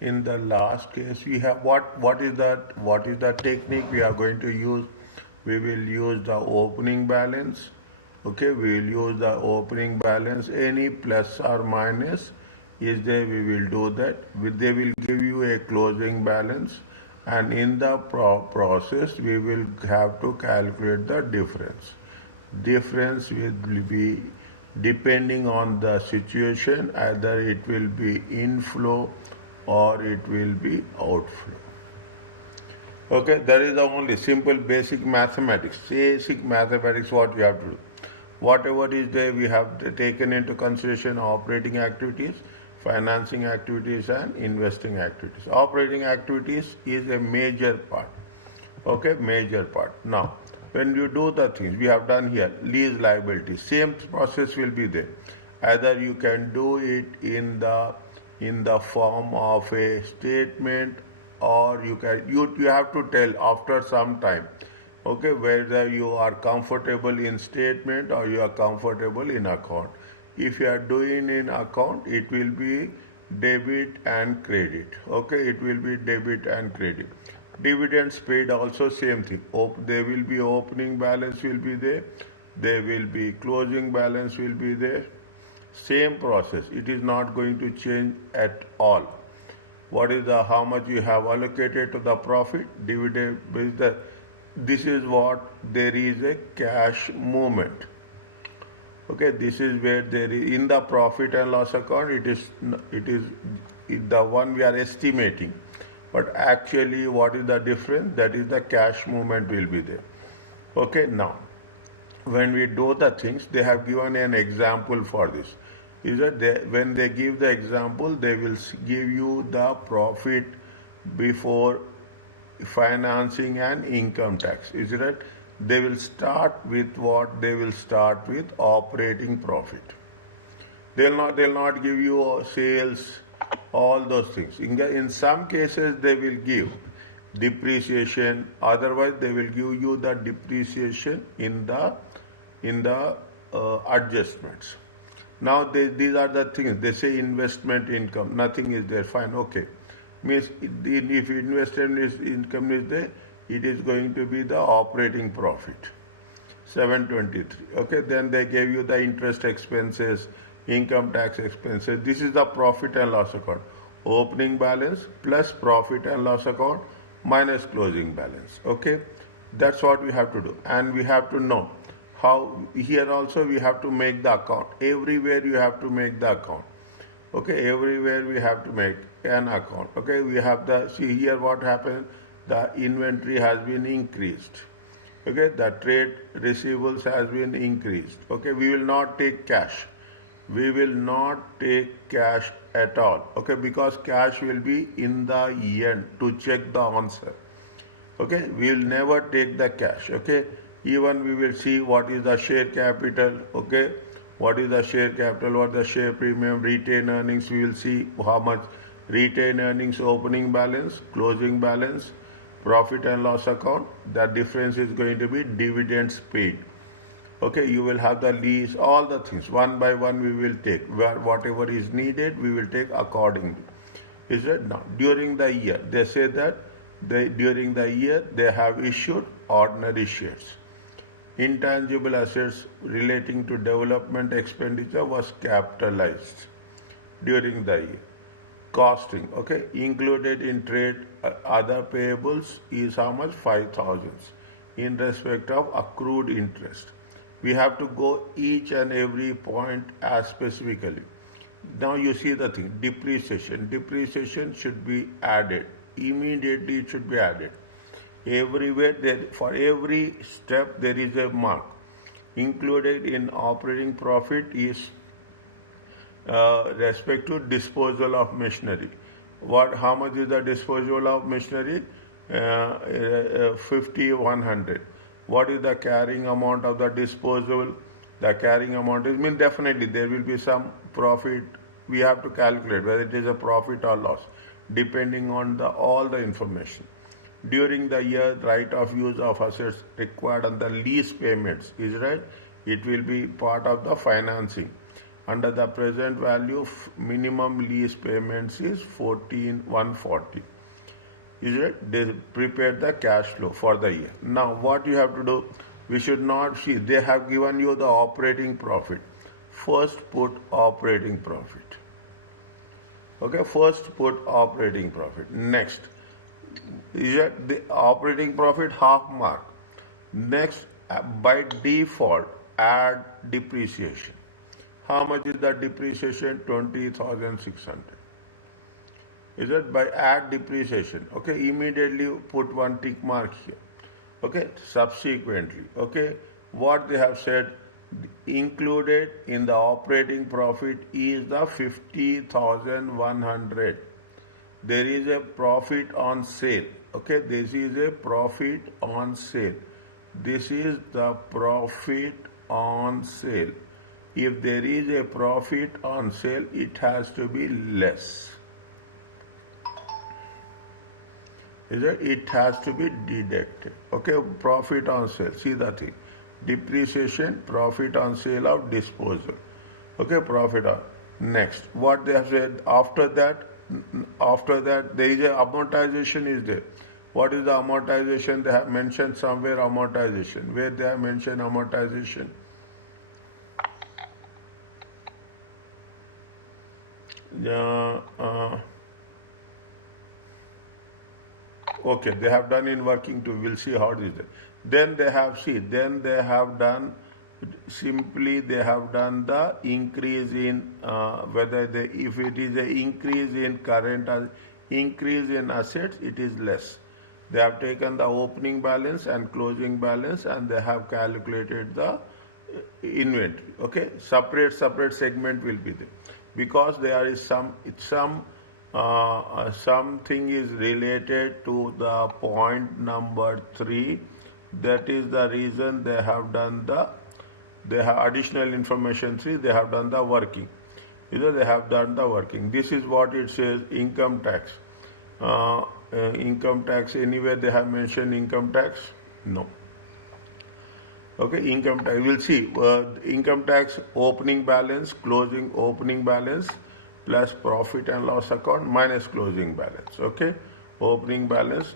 In the last case, we have what is the technique we are going to use? We will use the opening balance. Okay, we will use the opening balance. Any plus or minus is there, we will do that. They will give you a closing balance, and in the process we will have to calculate the difference. Difference will be depending on the situation, either it will be inflow or it will be outflow. Okay, that is the only simple basic mathematics. Basic mathematics, what we have to do. Whatever is there, we have taken into consideration operating activities, financing activities, and investing activities. Operating activities is a major part. Okay, major part. Now, when you do the things we have done here, lease liability, same process will be there. Either you can do it in the form of a statement, or you have to tell after some time, okay, whether you are comfortable in statement or you are comfortable in account. If you are doing in account, it will be debit and credit. Okay, it will be debit and credit. Dividends paid also same thing. There will be opening balance will be there. There will be closing balance will be there. Same process. It is not going to change at all. What is the how much you have allocated to the profit? Dividend is this is what there is a cash movement. Okay, this is where there is in the profit and loss account. It is the one we are estimating, but actually what is the difference? That is the cash movement will be there. Okay, now when we do the things, they have given an example for this. Is that when they give the example, they will give you the profit before financing and income tax. Is it right? They will start with what? They will start with operating profit. They'll not give you sales, all those things. In some cases they will give depreciation. Otherwise they will give you the depreciation in the adjustments. Now these are the things. They say investment income. Nothing is there. Fine. Okay. Means if investment income is there, it is going to be the operating profit. 723. Okay. Then they gave you the interest expenses, income tax expenses. This is the profit and loss account. Opening balance plus profit and loss account minus closing balance. Okay. That's what we have to do. And we have to know how here also we have to make the account. Everywhere you have to make the account. Okay, everywhere we have to make an account. Okay, we have see here what happened. The inventory has been increased. Okay, the trade receivables has been increased. Okay, we will not take cash. We will not take cash at all. Okay, because cash will be in the end to check the answer. Okay, we will never take the cash. Okay, even we will see what is the share capital. Okay, what is the share capital, what the share premium, retained earnings. We will see how much retained earnings, opening balance, closing balance, profit and loss account. The difference is going to be dividends paid. Okay, you will have the lease, all the things one by one we will take. Whatever is needed we will take accordingly. Is it now? During the year, they say that during the year they have issued ordinary shares. Intangible assets relating to development expenditure was capitalized during the year. Costing, okay, included in trade other payables is how much? 5,000 in respect of accrued interest. We have to go each and every point as specifically. Now you see the thing, depreciation. Depreciation should be added. Immediately it should be added. Everywhere for every step there is a mark. Included in operating profit is respect to disposal of machinery. How much is the disposal of machinery? 50, 100. What is the carrying amount of the disposal? The carrying amount is definitely there will be some profit. We have to calculate whether it is a profit or loss, depending on all the information. During the year, right of use of assets required on the lease payments is right. It will be part of the financing. Under the present value, minimum lease payments is 14,140. Is it? They prepared the cash flow for the year. Now what you have to do, we should not see, they have given you the operating profit. First put operating profit. Okay, first put operating profit. Next, is it the operating profit half mark. Next, by default, add depreciation. How much is the depreciation? 20,600. Is it? By add depreciation. Okay, immediately put one tick mark here. Okay, subsequently. Okay, what they have said, included in the operating profit is the 50,100. There is a profit on sale. Okay, this is a profit on sale. This is the profit on sale. If there is a profit on sale, it has to be less. Is it? It has to be deducted. Okay, profit on sale. See the thing. Depreciation, profit on sale of disposal. Okay, profit on. Next, what they have said after that there is a amortization is there. What is the amortization? They have mentioned somewhere amortization. Where they have mentioned amortization? Okay, they have done in working too. We'll see how it is there. Then they have done simply they have done the increase in if it is an increase in current increase in assets, it is less. They have taken the opening balance and closing balance and they have calculated the inventory. Okay, separate segment will be there because there is something is related to the point number 3. That is the reason they have done they have additional information 3. They have done the working. They have done the working. This is what it says. Income tax. Income tax. Anywhere they have mentioned income tax? No. Okay, income tax. We'll see. Income tax opening balance, closing opening balance, plus profit and loss account minus closing balance. Okay, opening balance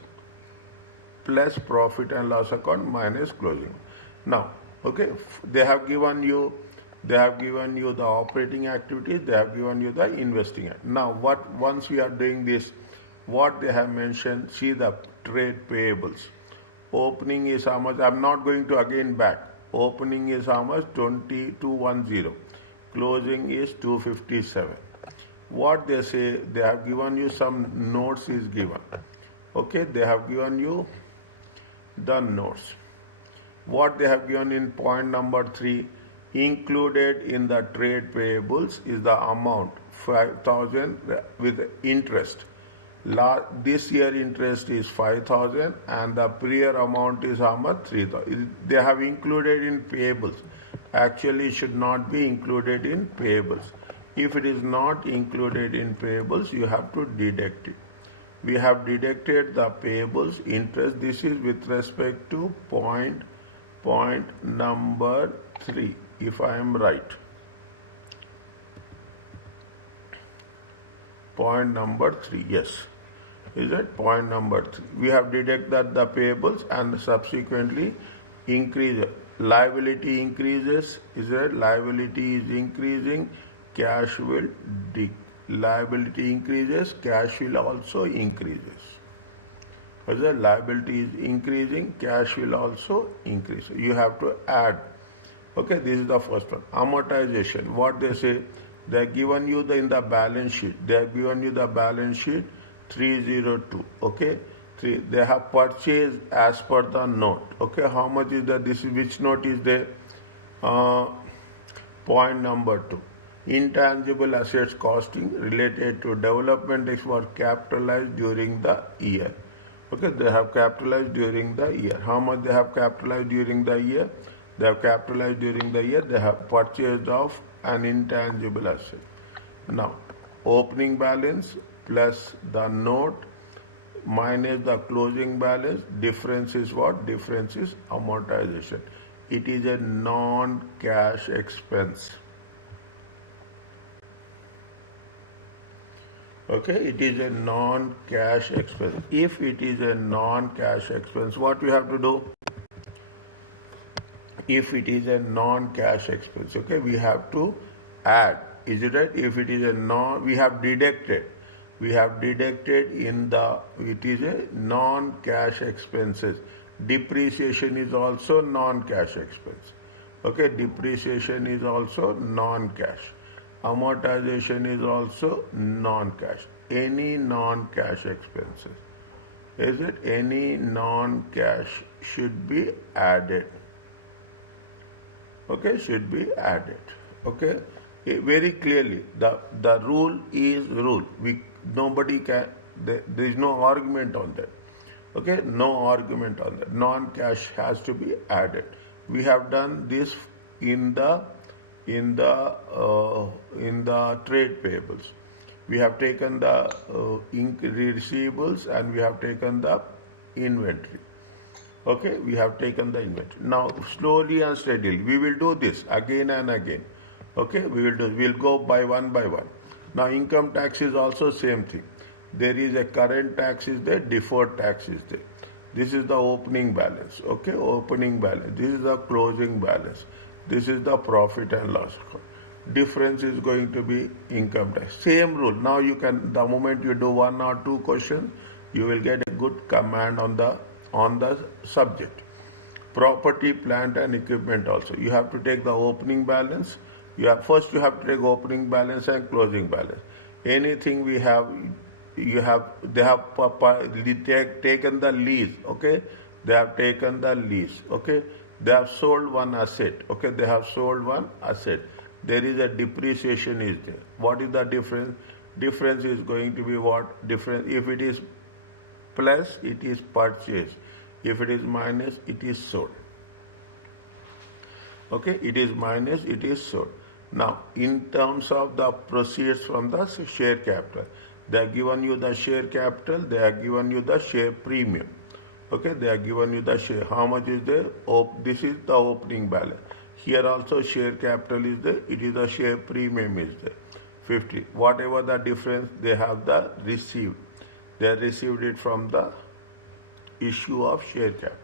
plus profit and loss account minus closing. Now, okay, they have given you the operating activities, they have given you the investing. Now, once we are doing this, what they have mentioned, see the trade payables. Opening is how much? I'm not going to again back. Opening is how much? 2210. Closing is 257. What they say, they have given you some notes is given. Okay, they have given you the notes. What they have given in point number 3, included in the trade payables is the amount 5,000 with interest. This year interest is 5,000 and the prior amount is how much? 3,000. They have included in payables. Actually, it should not be included in payables. If it is not included in payables, you have to deduct it. We have deducted the payables interest. This is with respect to point number 3, if I am right. Point number 3, yes. Is it point number 3? We have deducted the payables and subsequently increase. Liability increases. Is it? Liability is increasing. Cash will liability increases. Cash will also increases. As the liability is increasing, cash will also increase. You have to add. Okay, this is the first one. Amortization. What they say, they have given you in the balance sheet. They have given you the balance sheet 302. Okay, 3. They have purchased as per the note. Okay, how much is that? This is which note is there? Point number 2. Intangible assets costing related to development were capitalized during the year. Okay, they have capitalized during the year. How much they have capitalized during the year? They have capitalized during the year. They have purchased of an intangible asset. Now, opening balance plus the note minus the closing balance. Difference is what? Difference is amortization. It is a non-cash expense. Okay, it is a non-cash expense. If it is a non-cash expense, what we have to do? If it is a non-cash expense, okay, we have to add. Is it right? If it is a non, we have deducted in the, it is a non-cash expenses. Depreciation is also non-cash expense. Okay, depreciation is also non-cash. Amortization is also non-cash. Any non-cash expenses, is it? Any non-cash should be added. Okay, should be added. Okay, very clearly the rule is rule. Nobody can, there is no argument on that. Okay, no argument on that. Non-cash has to be added. We have done this in the trade payables. We have taken the receivables and we have taken the inventory. Okay, we have taken the inventory. Now, slowly and steadily, we will do this again and again. Okay, we'll go by one. Now, income tax is also same thing. There is a current tax is there, deferred tax is there. This is the opening balance. Okay, opening balance. This is the closing balance. This is the profit and loss account. Difference is going to be income tax. Same rule. Now you can, the moment you do one or two questions, you will get a good command on the subject. Property, plant and equipment also. You have to take the opening balance. First you have to take opening balance and closing balance. Anything they have taken the lease. Okay, they have taken the lease. Okay, they have sold one asset. Okay, they have sold one asset. There is a depreciation is there. What is the difference? Difference is going to be what? Difference. If it is plus, it is purchased. If it is minus, it is sold. Okay, it is minus, it is sold. Now, in terms of the proceeds from the share capital, they are given you the share capital, they are given you the share premium. Okay, they are given you the share. How much is there? This is the opening balance. Here also share capital is there, it is the share premium is there. 50. Whatever the difference, they have the received. They received it from the issue of share capital.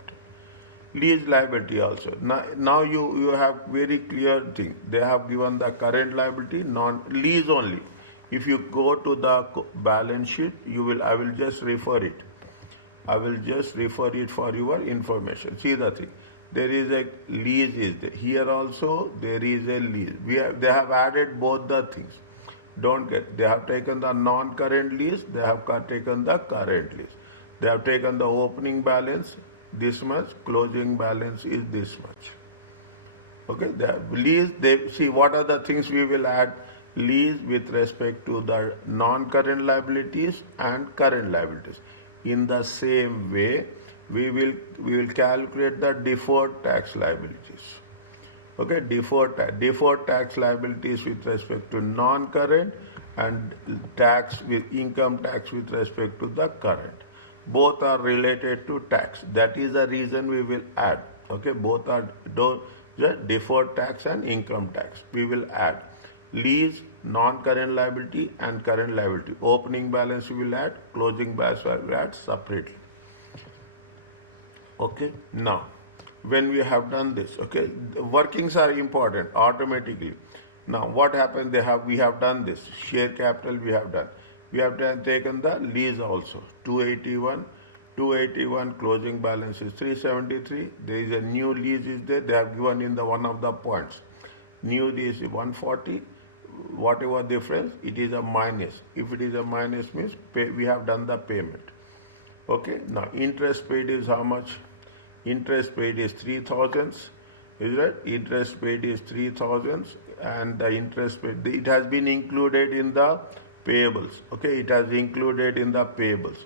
Lease liability also. Now you have very clear thing. They have given the current liability, non-lease only. If you go to the balance sheet, I will just refer it. I will just refer it for your information. See the thing. There is a lease is there. Here also there is a lease. They have added both the things. Don't get. They have taken the non-current lease. They have taken the current lease. They have taken the opening balance this much. Closing balance is this much. Okay. They have lease. They see what are the things we will add. Lease with respect to the non-current liabilities and current liabilities. In the same way, we will calculate the deferred tax liabilities. Okay, deferred tax liabilities with respect to non-current and income tax with respect to the current. Both are related to tax. That is the reason we will add. Okay, both are deferred tax and income tax. We will add lease, non-current liability and current liability. Opening balance we will add, closing balance we will add separately. Okay, now when we have done this, okay, the workings are important automatically. Now what happens? We have done this. Share capital we have done. We have taken the lease also. 281 closing balance is 373. There is a new lease is there. They have given in the one of the points. New lease is 140. Whatever difference, it is a minus. If it is a minus means we have done the payment. Okay, now interest paid is how much? Interest paid is 3,000. Is that? Interest paid is 3,000 and the interest paid, it has been included in the payables. Okay, it has included in the payables.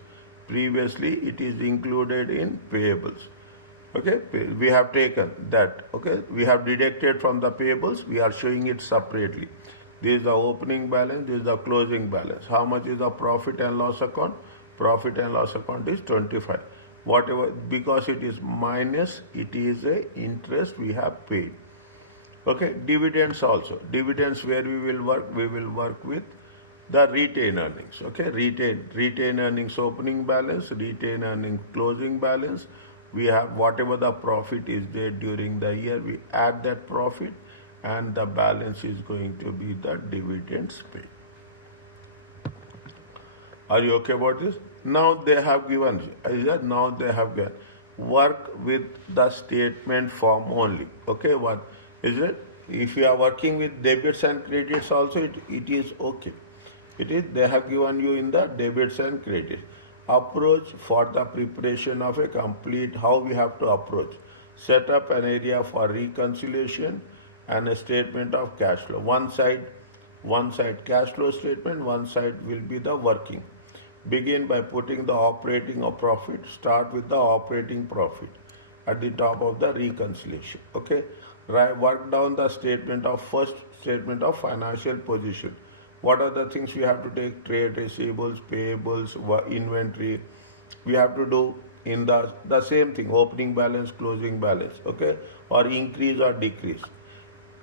Previously, it is included in payables. Okay, we have taken that. Okay, we have deducted from the payables. We are showing it separately. This is the opening balance. This is the closing balance. How much is the profit and loss account? Profit and loss account is 25. Whatever, because it is minus, it is a interest we have paid. Okay, dividends also. Dividends where we will work with the retained earnings. Okay, retain earnings opening balance, retain earnings closing balance. We have whatever the profit is there during the year, we add that profit, and the balance is going to be the dividends paid. Are you okay about this? Now they have given, now they have given, work with the statement form only. Okay, what is it? If you are working with debits and credits also, it is okay. It is, they have given you in the debits and credits. Approach for the preparation of a complete, how we have to approach. Set up an area for reconciliation and a statement of cash flow. One side cash flow statement, one side will be the working. Begin by putting the operating or profit. Start with the operating profit at the top of the reconciliation. Okay. Work down the statement of first statement of financial position. What are the things we have to take? Trade receivables, payables, inventory. We have to do in the same thing, opening balance, closing balance, okay, or increase or decrease.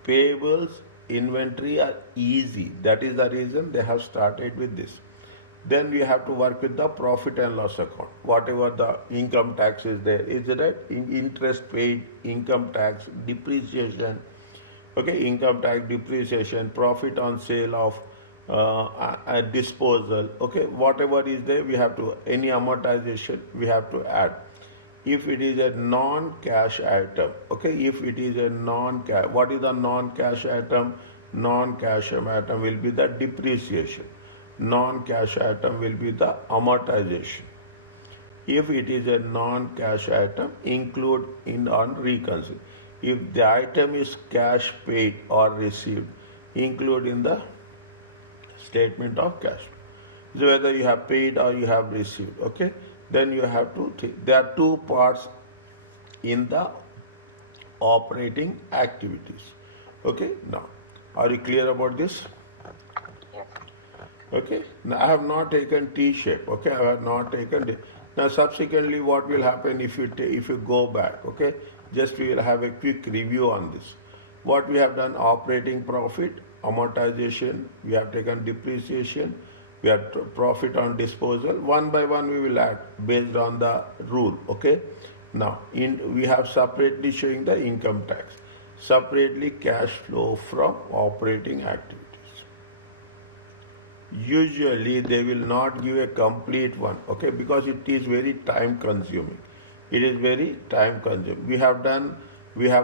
Payables, inventory are easy. That is the reason they have started with this. Then we have to work with the profit and loss account. Whatever the income tax is there, is it right? Interest paid, income tax, depreciation, okay, income tax, depreciation, profit on sale of a disposal, okay, whatever is there, we have to, any amortization, we have to add. If it is a non-cash item, okay, if it is a non-cash, what is the non-cash item? Non-cash item will be the depreciation. Non-cash item will be the amortization. If it is a non-cash item, include in on reconciliation. If the item is cash paid or received, include in the statement of cash. So whether you have paid or you have received, okay, then you have to think. There are two parts in the operating activities. Okay, now are you clear about this? Okay, now I have not taken T shape. Okay, I have not taken it. Now subsequently what will happen if you go back, okay, just we will have a quick review on this. What we have done, operating profit, amortization, we have taken depreciation, we have profit on disposal. One by one we will add based on the rule, okay. Now we have separately showing the income tax, separately cash flow from operating activities. Usually they will not give a complete one, okay, because it is very time consuming. It is very time consuming. We have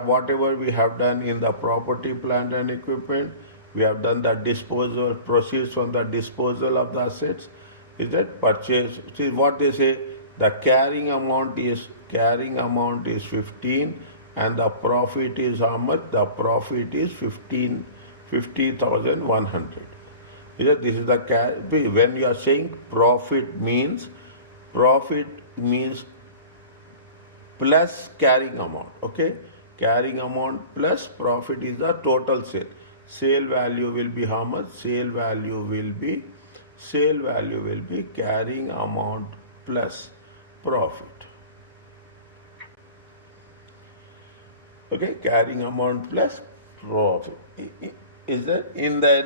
whatever we have done in the property, plant and equipment. We have done the disposal, proceeds from the disposal of the assets. Is that purchase? See what they say, the carrying amount is 15 and the profit is how much? The profit is 50,100. This is the when you are saying profit means plus carrying amount, okay? Carrying amount plus profit is the total sale. Sale value will be how much? Sale value will be carrying amount plus profit. Okay, carrying amount plus profit. Is that in the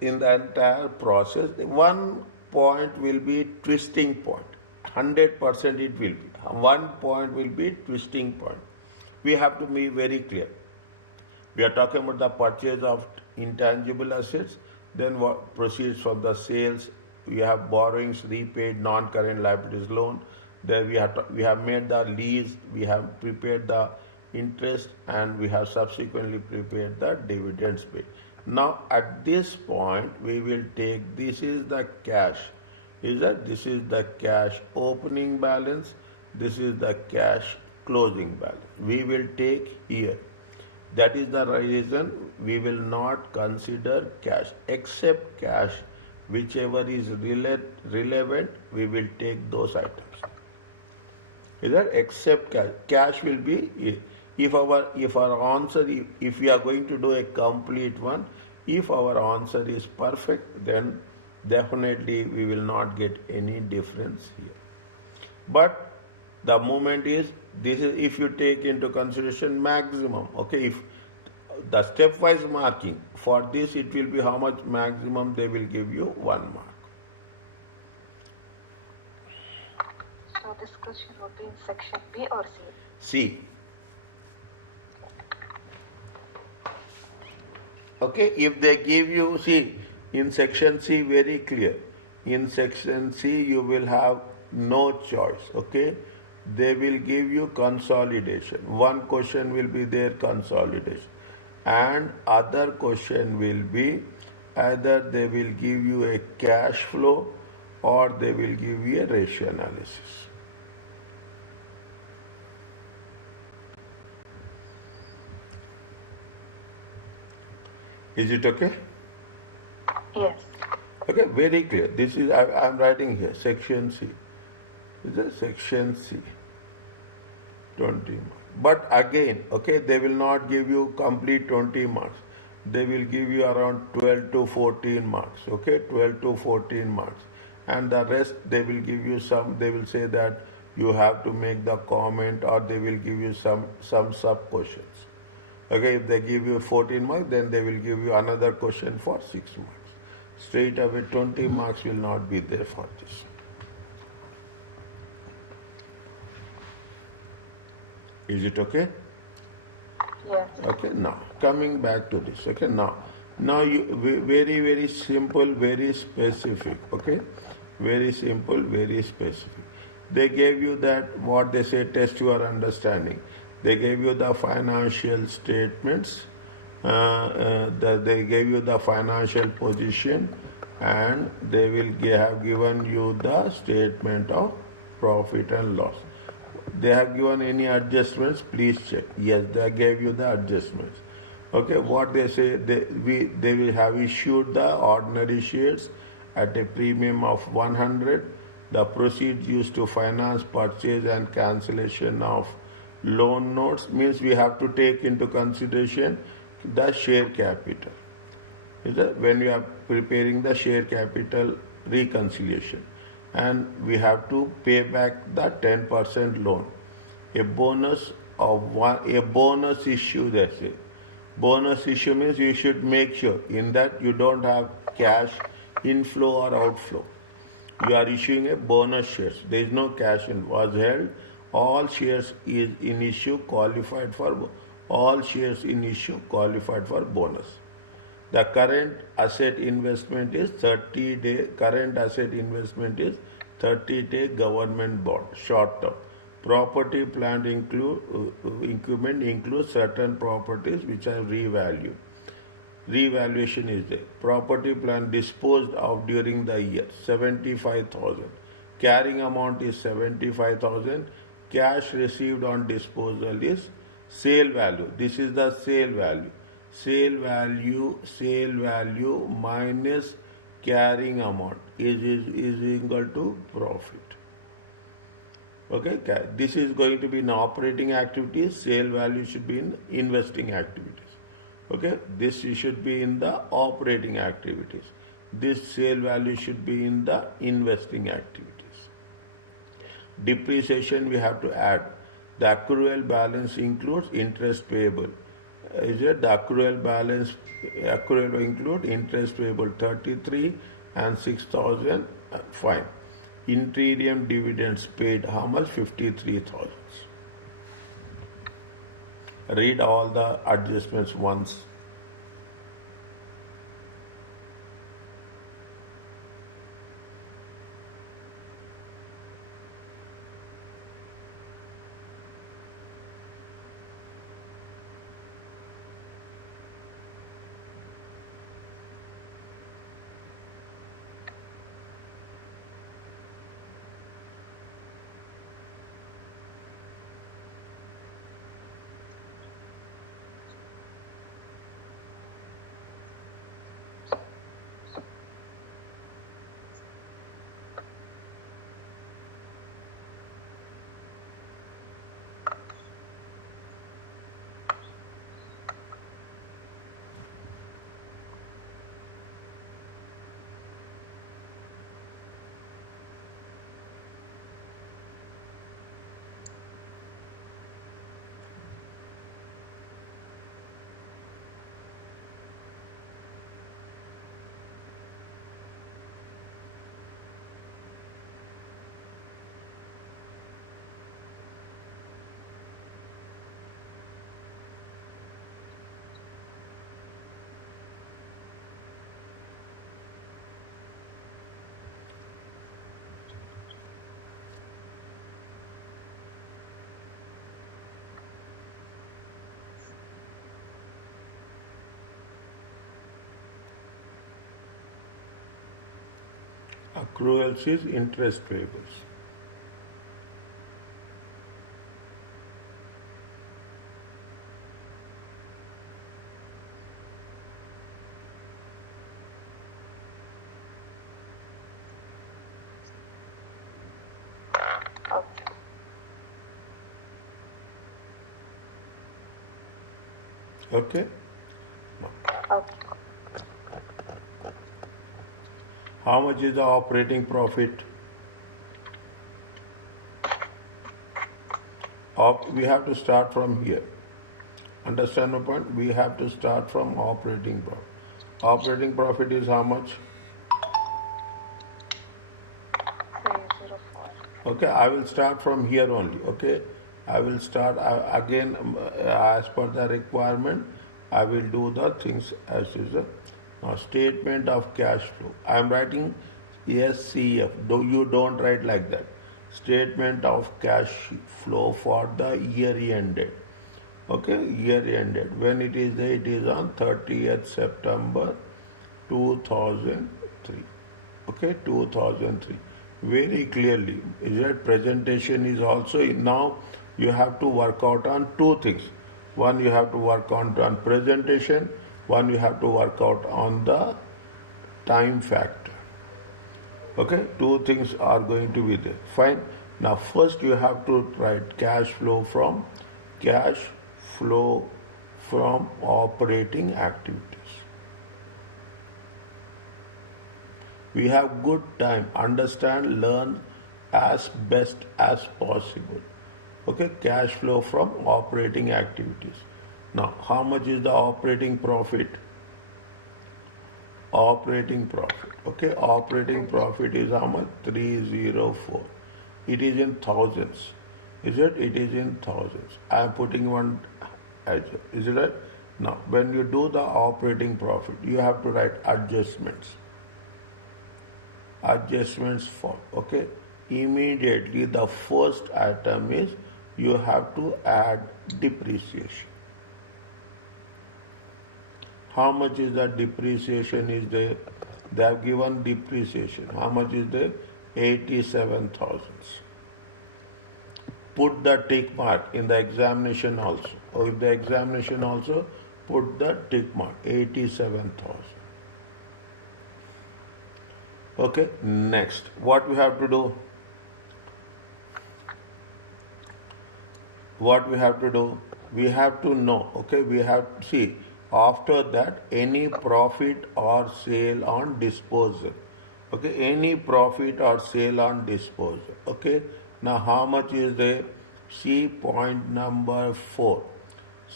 entire process, one point will be twisting point. 100% it will be. One point will be twisting point. We have to be very clear. We are talking about the purchase of intangible assets, then what proceeds from the sales. We have borrowings, repaid, non-current liabilities loan. Then we have made the lease, we have prepared the interest, and we have subsequently prepared the dividends paid. Now at this point we will take, this is the cash. This is the cash opening balance, this is the cash closing balance. We will take here. That is the reason we will not consider cash, except cash, whichever is relevant, we will take those items. Is that except cash? Cash will be, if our answer, if we are going to do a complete one, if our answer is perfect, then definitely we will not get any difference here. But the moment is, this is if you take into consideration maximum, okay, if the stepwise marking. For this, it will be how much maximum they will give you 1 mark. So this question would be in section B or C? C. Okay, if they give you, see, in section C, very clear. In section C, you will have no choice. Okay, they will give you consolidation. One question will be their consolidation, and other question will be either they will give you a cash flow or they will give you a ratio analysis. Is it okay? Yes. Okay, very clear. This is, I'm writing here, section C. This is section C, 20 marks. But again, okay, they will not give you complete 20 marks. They will give you around 12 to 14 marks, okay, 12 to 14 marks. And the rest, they will give you some, they will say that you have to make the comment, or they will give you some sub-questions. Okay, if they give you 14 marks, then they will give you another question for 6 marks. Straight away, 20 marks will not be there for this. Is it okay? Yes. Okay, now coming back to this. Okay, now you very simple, very specific. Okay, very simple, very specific. They gave you that, what they say, test your understanding. They gave you the financial statements. They gave you the financial position, and they will have given you the statement of profit and loss. They have given any adjustments, please check. Yes, they gave you the adjustments. Okay, what they say, they will have issued the ordinary shares at a premium of 100. The proceeds used to finance purchase and cancellation of loan notes, means we have to take into consideration the share capital. Is that when we are preparing the share capital reconciliation, and we have to pay back the 10% loan. A bonus issue, they say. Bonus issue means you should make sure in that you don't have cash inflow or outflow. You are issuing a bonus shares. There is no cash in was held. All shares in issue qualified for bonus. The current asset investment is 30-day. Current asset investment is 30-day government bond, short term. Property plant increment includes certain properties which are revalued. Revaluation is there. Property plant disposed of during the year, 75,000. Carrying amount is 75,000. Cash received on disposal is sale value. This is the sale value. Sale value minus carrying amount is equal to profit. Okay, this is going to be in operating activities. Sale value should be in investing activities. Okay, this should be in the operating activities. This sale value should be in the investing activities. Depreciation we have to add. The accrual balance includes interest payable. Is it the accrual balance? Accrual include interest payable 33 and 6,000. Fine. Interim dividends paid how much? 53,000. Read all the adjustments once. Accruals is interest payables. Okay. Okay? Okay. How much is the operating profit? We have to start from here. Understand my point? We have to start from operating profit. Operating profit is how much? 304. Okay, I will start from here only. Okay, I will start again as per the requirement. I will do the things as is a now statement of cash flow. I am writing SCF. You don't write like that. Statement of cash flow for the year ended. Okay, year ended. When it is on 30th September 2003. Okay, 2003. Very clearly, is that presentation is also now you have to work out on two things. One you have to work on presentation, one you have to work out on the time factor. Okay, two things are going to be there. Fine. Now first you have to write cash flow from operating activities. We have good time. Understand, learn as best as possible. Okay, cash flow from operating activities. Now, how much is the operating profit? Operating profit. Okay, operating profit is how much? 304. It is in thousands. Is it? It is in thousands. I am putting one as is it right? Now, when you do the operating profit, you have to write adjustments. Adjustments for, okay, immediately the first item is you have to add depreciation. How much is the depreciation is there? They have given depreciation. How much is there? 87,000. Put the tick mark in the examination also. Or if the examination also, put the tick mark 87,000. Okay, next, what we have to do? What we have to do? We have to know, okay, we have to see after that any profit or sale on disposal. Okay, any profit or sale on disposal. Okay, now how much is there? See point number 4.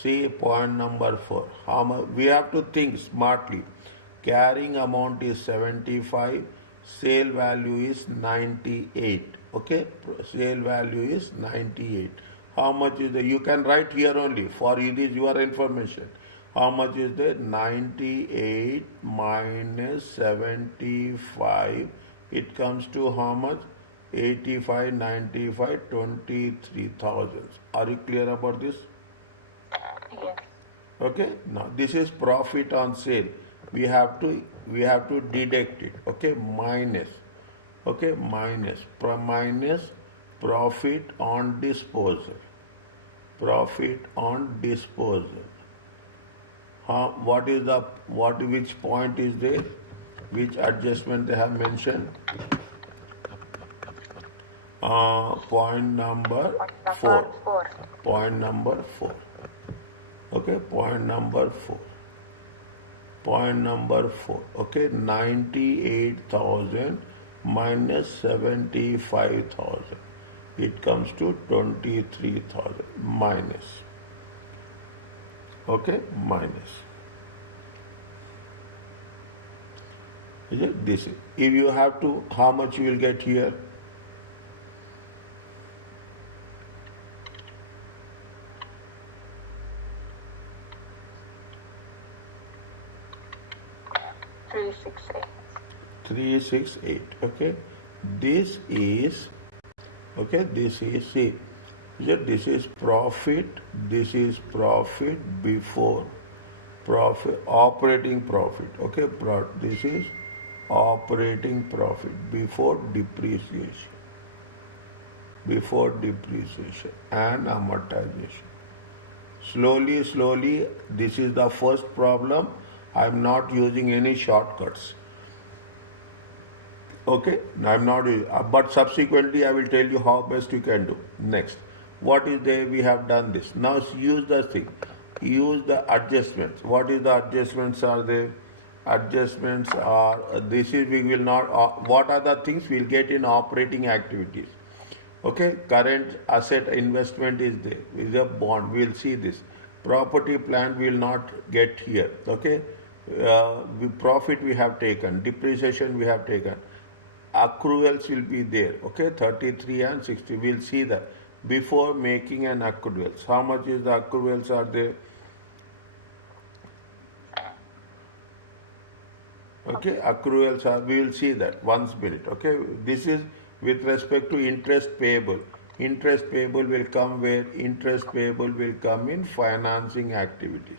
See point number 4. How much? We have to think smartly. Carrying amount is 75. Sale value is 98. Okay, sale value is 98. How much is there? You can write here only, for it is your information. How much is there? 98 minus 75. It comes to how much? 85, 95, 23,000. Are you clear about this? Yes. Okay, now this is profit on sale. We have to deduct it. Okay, minus. Okay, minus profit on disposal. Profit on disposal. Which point is there? Which adjustment they have mentioned? Point number 4. Point number 4. Okay, point number 4. Point number 4. Okay, 98,000 minus 75,000. It comes to 23,000 minus. Okay, minus. Is it this? If you have to, how much you will get here? $368. Okay, this is see, this is profit. This is profit before profit, operating profit. Okay, this is operating profit before depreciation and amortization. Slowly, this is the first problem. I'm not using any shortcuts. Okay, I'm not, but subsequently I will tell you how best you can do. Next, what is there? We have done this. Now use the thing, use the adjustments. What is the adjustments are there? Adjustments are, this is, we will not, what are the things we'll get in operating activities? Okay, current asset investment is there, is a bond, we'll see this. Property plant will not get here, okay. Profit we have taken, depreciation we have taken, accruals will be there, okay, 33 and 60, we'll see that. Before making an accruals, how much is the accruals are there? Okay, accruals are, we will see that once minute, okay. This is with respect to interest payable. Interest payable will come where? Interest payable will come in financing activities.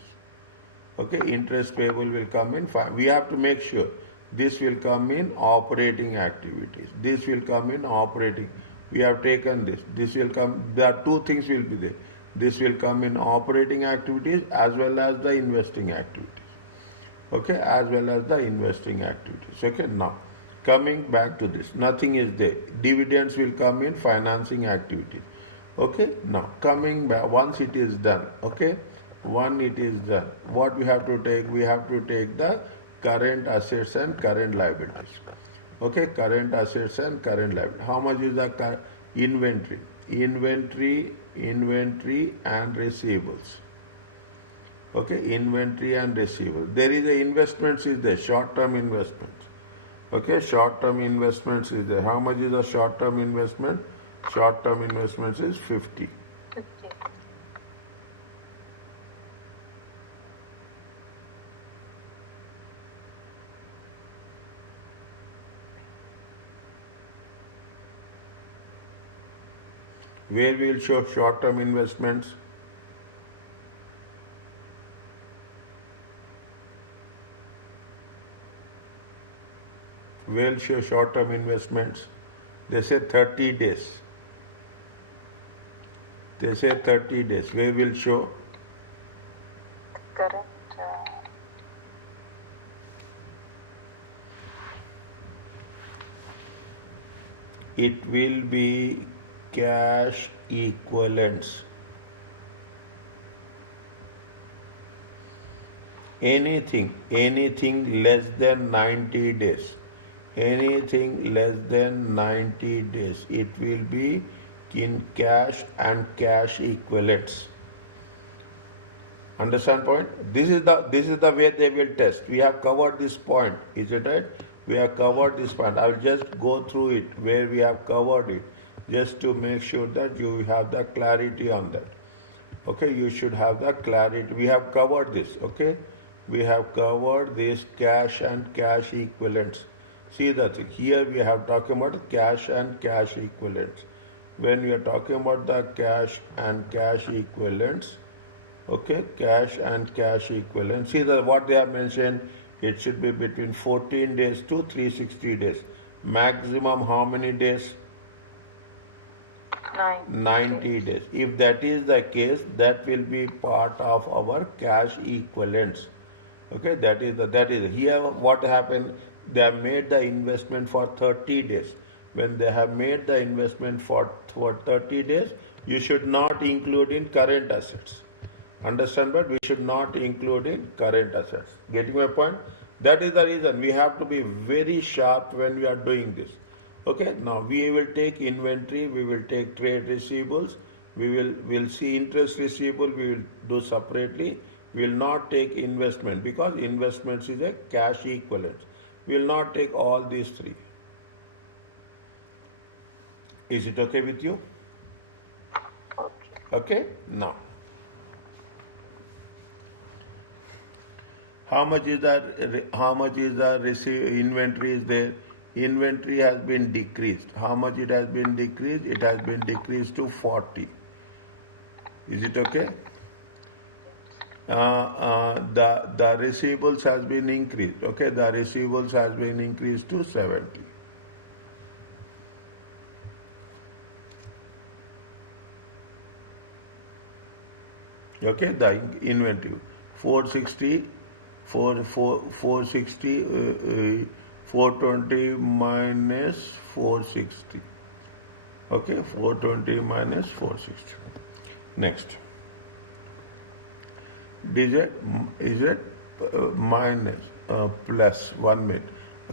Okay, interest payable will come in, we have to make sure this will come in operating activities. This will come in operating. We have taken this. This will come, there are two things will be there. This will come in operating activities as well as the investing activities. Okay, as well as the investing activities. Okay, now coming back to this, nothing is there. Dividends will come in financing activities. Okay, now coming back, once it is done, okay, one it is done, what we have to take? We have to take the current assets and current liabilities. Okay, current assets and current liabilities. How much is the inventory? Inventory and receivables. Okay, inventory and receivables. There is a investments is there, short-term investments. Okay, short-term investments is there. How much is the short-term investment? Short-term investments is 50. 50. Where we will show short-term investments? Will show short-term investments. They say 30 days. They say 30 days. Where will show? Current. It will be cash equivalents. Anything less than 90 days. Anything less than 90 days, it will be in cash and cash equivalents. Understand point? This is the way they will test. We have covered this point, is it right? We have covered this point. I will just go through it where we have covered it, just to make sure that you have the clarity on that. Okay, you should have the clarity. We have covered this, okay? We have covered this cash and cash equivalents. See that here we have talking about cash and cash equivalents. When we are talking about the cash and cash equivalents, okay, cash and cash equivalents. See that what they have mentioned, it should be between 14 days to 360 days. Maximum how many days? 90 days. If that is the case, that will be part of our cash equivalents. Okay, that is here what happened. They have made the investment for 30 days. When they have made the investment for 30 days, you should not include in current assets. Understand, but we should not include in current assets. Getting my point? That is the reason we have to be very sharp when we are doing this. Okay, now we will take inventory, we will take trade receivables, we'll see interest receivable, we will do separately. We will not take investment because investments is a cash equivalent. We will not take all these three. Is it okay with you? Okay, now. How much is the inventory is there? Inventory has been decreased. How much it has been decreased? It has been decreased to 40. Is it okay? the receivables has been increased. Okay, the receivables has been increased to 70. Okay, the inventory 460, 460, 420 minus 460. Okay, 420 minus 460. Next, is it minus plus 1 minute.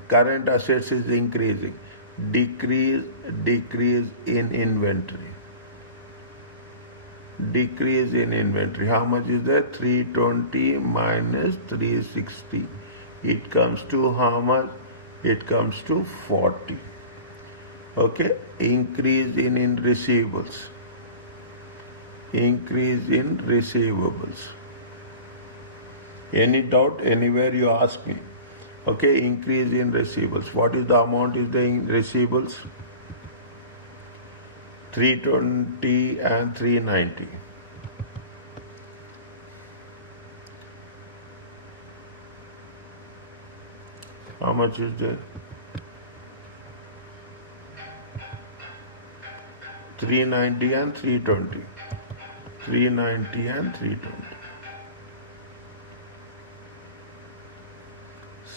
Current assets is increasing. Decrease in inventory. Decrease in inventory. How much is that? 320 minus 360. It comes to how much? It comes to 40. Okay. Increase in receivables. Increase in receivables. Any doubt? Anywhere you ask me. Okay. Increase in receivables. What is the amount is the receivables? 320 and 390. How much is there? 390 and 320. 390 and 320.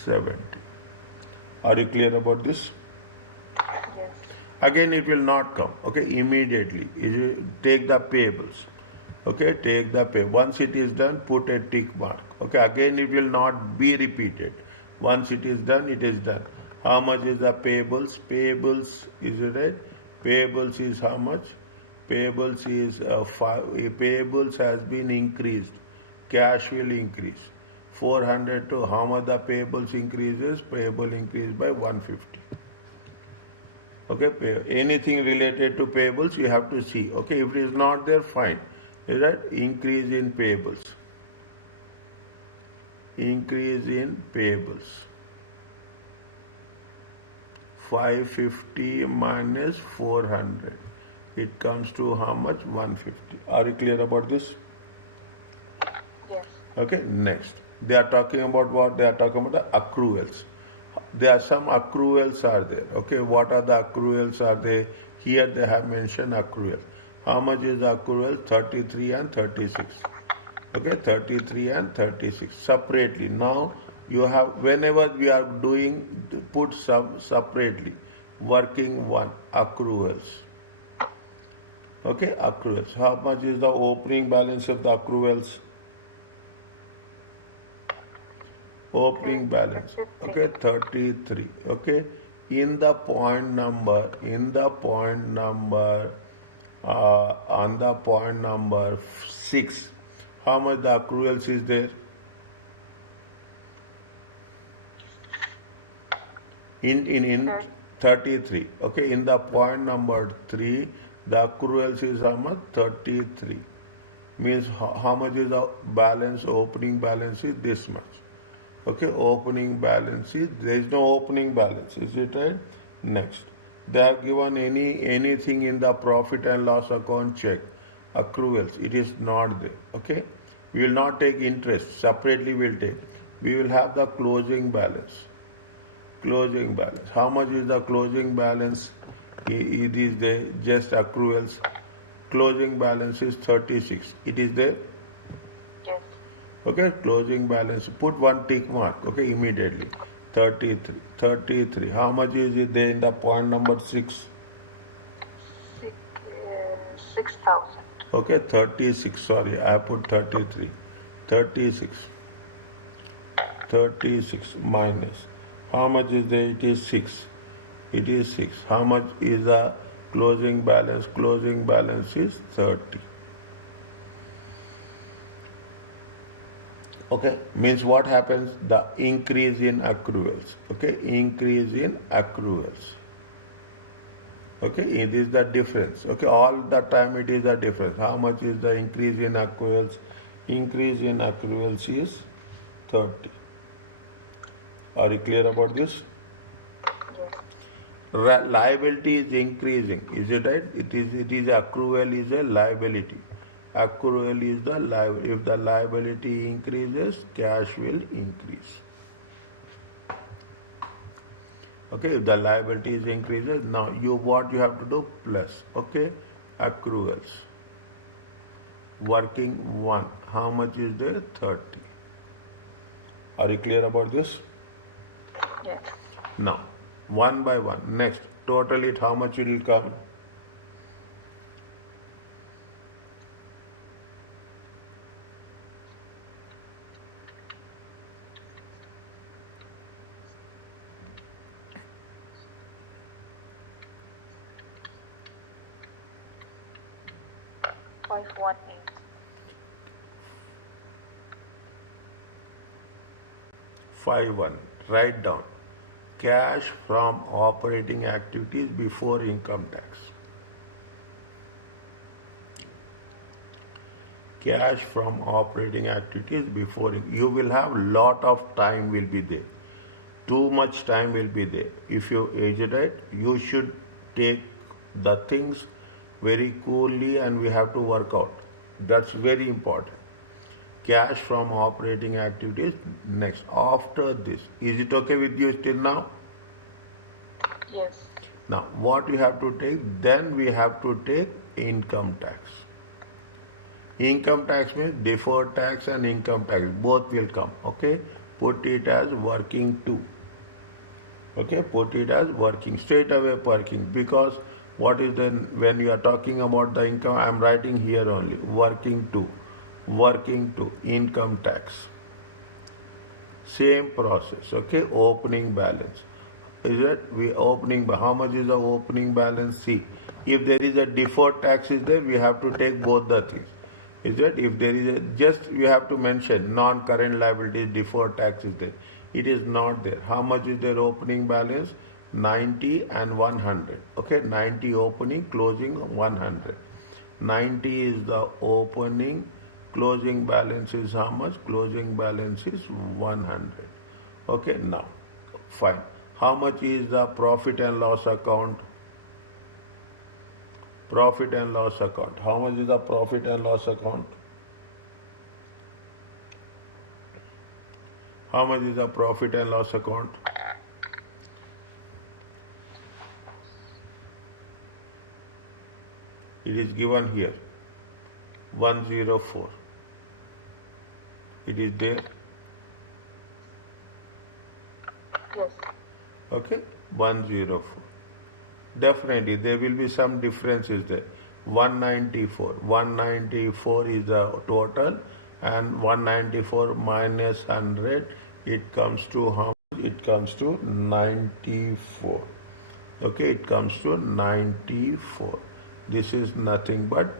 70. Are you clear about this? Yes. Again, it will not come. Okay, immediately. Take the payables. Okay, take the pay. Once it is done, put a tick mark. Okay, again, it will not be repeated. Once it is done, it is done. How much is the payables? Payables is right. Payables is how much? Payables is payables has been increased. Cash will increase. 400 to how much the payables increases? Payable increase by 150. Okay, anything related to payables you have to see. Okay, if it is not there, fine. Is that increase in payables? Increase in payables. 550 minus 400. It comes to how much? 150. Are you clear about this? Yes. Okay, next. They are talking about what? They are talking about the accruals. There are some accruals are there. Okay, what are the accruals are they? Here they have mentioned accrual. How much is the accrual? 33 and 36. Okay, 33 and 36 separately. Now you have, whenever we are doing, put some separately. Working one, accruals. Okay, accruals. How much is the opening balance of the accruals? Opening balance. Okay, 33. Okay, in the point number, on the point number 6, how much the accruals is there? In 33. Okay, in the point number 3, the accruals is how much? 33. Means how much is the balance? Opening balance is this much. Okay, opening balance is, there is no opening balance, is it right? Next, they have given anything in the profit and loss account, check. Accruals, it is not there. Okay, we will not take interest, separately we will take. We will have the closing balance. Closing balance. How much is the closing balance? It is there, just accruals. Closing balance is 36. It is there? Yes. Okay, closing balance. Put one tick mark. Okay, immediately. 33. 33. How much is it there in the point number 6? 6,000. Okay, 36. Sorry, I put 33. 36. 36 minus. How much is there? It is 6. It is 6. How much is the closing balance? Closing balance is 30. Okay, means what happens? The increase in accruals. Okay, increase in accruals. Okay, it is the difference. Okay, all the time it is the difference. How much is the increase in accruals? Increase in accruals is 30. Are you clear about this? Yes. Liability is increasing. Is it right? It is accrual is a liability. Accrual is the liability. If the liability increases, cash will increase. Okay, if the liability is increases, now what you have to do plus. Okay, accruals. Working 1. How much is there? 30. Are you clear about this? Yes. Now, one by one. Next, total it, how much it will come? Five one eight. 5-1. Write down. Cash from operating activities before income tax. Cash from operating activities before you will have lot of time will be there. Too much time will be there. If you hesitate, you should take the things very coolly and we have to work out. That's very important. Cash from operating activities next. After this, is it okay with you still now? Yes. Now, what we have to take? Then we have to take income tax. Income tax means deferred tax and income tax. Both will come. Okay? Put it as working 2. Okay? Put it as working. Straight away working. Because what is then when you are talking about the income, I am writing here only. Working 2. Working 2. Income tax. Same process. Okay? Opening balance. Is it? We opening, how much is the opening balance? See, if there is a deferred tax is there, we have to take both the things. Is it? If there is a, just you have to mention non-current liabilities, deferred tax is there. It is not there. How much is their opening balance? 90 and 100. Okay, 90 opening, closing 100. 90 is the opening, closing balance is how much? Closing balance is 100. Okay, now, fine. How much is the profit and loss account? Profit and loss account. How much is the profit and loss account? How much is the profit and loss account? It is given here. 104. It is there. Yes. Okay, 104. Definitely, there will be some differences there. 194. 194 is the total, and 194 minus 100, it comes to how much? It comes to 94. Okay, it comes to 94. This is nothing but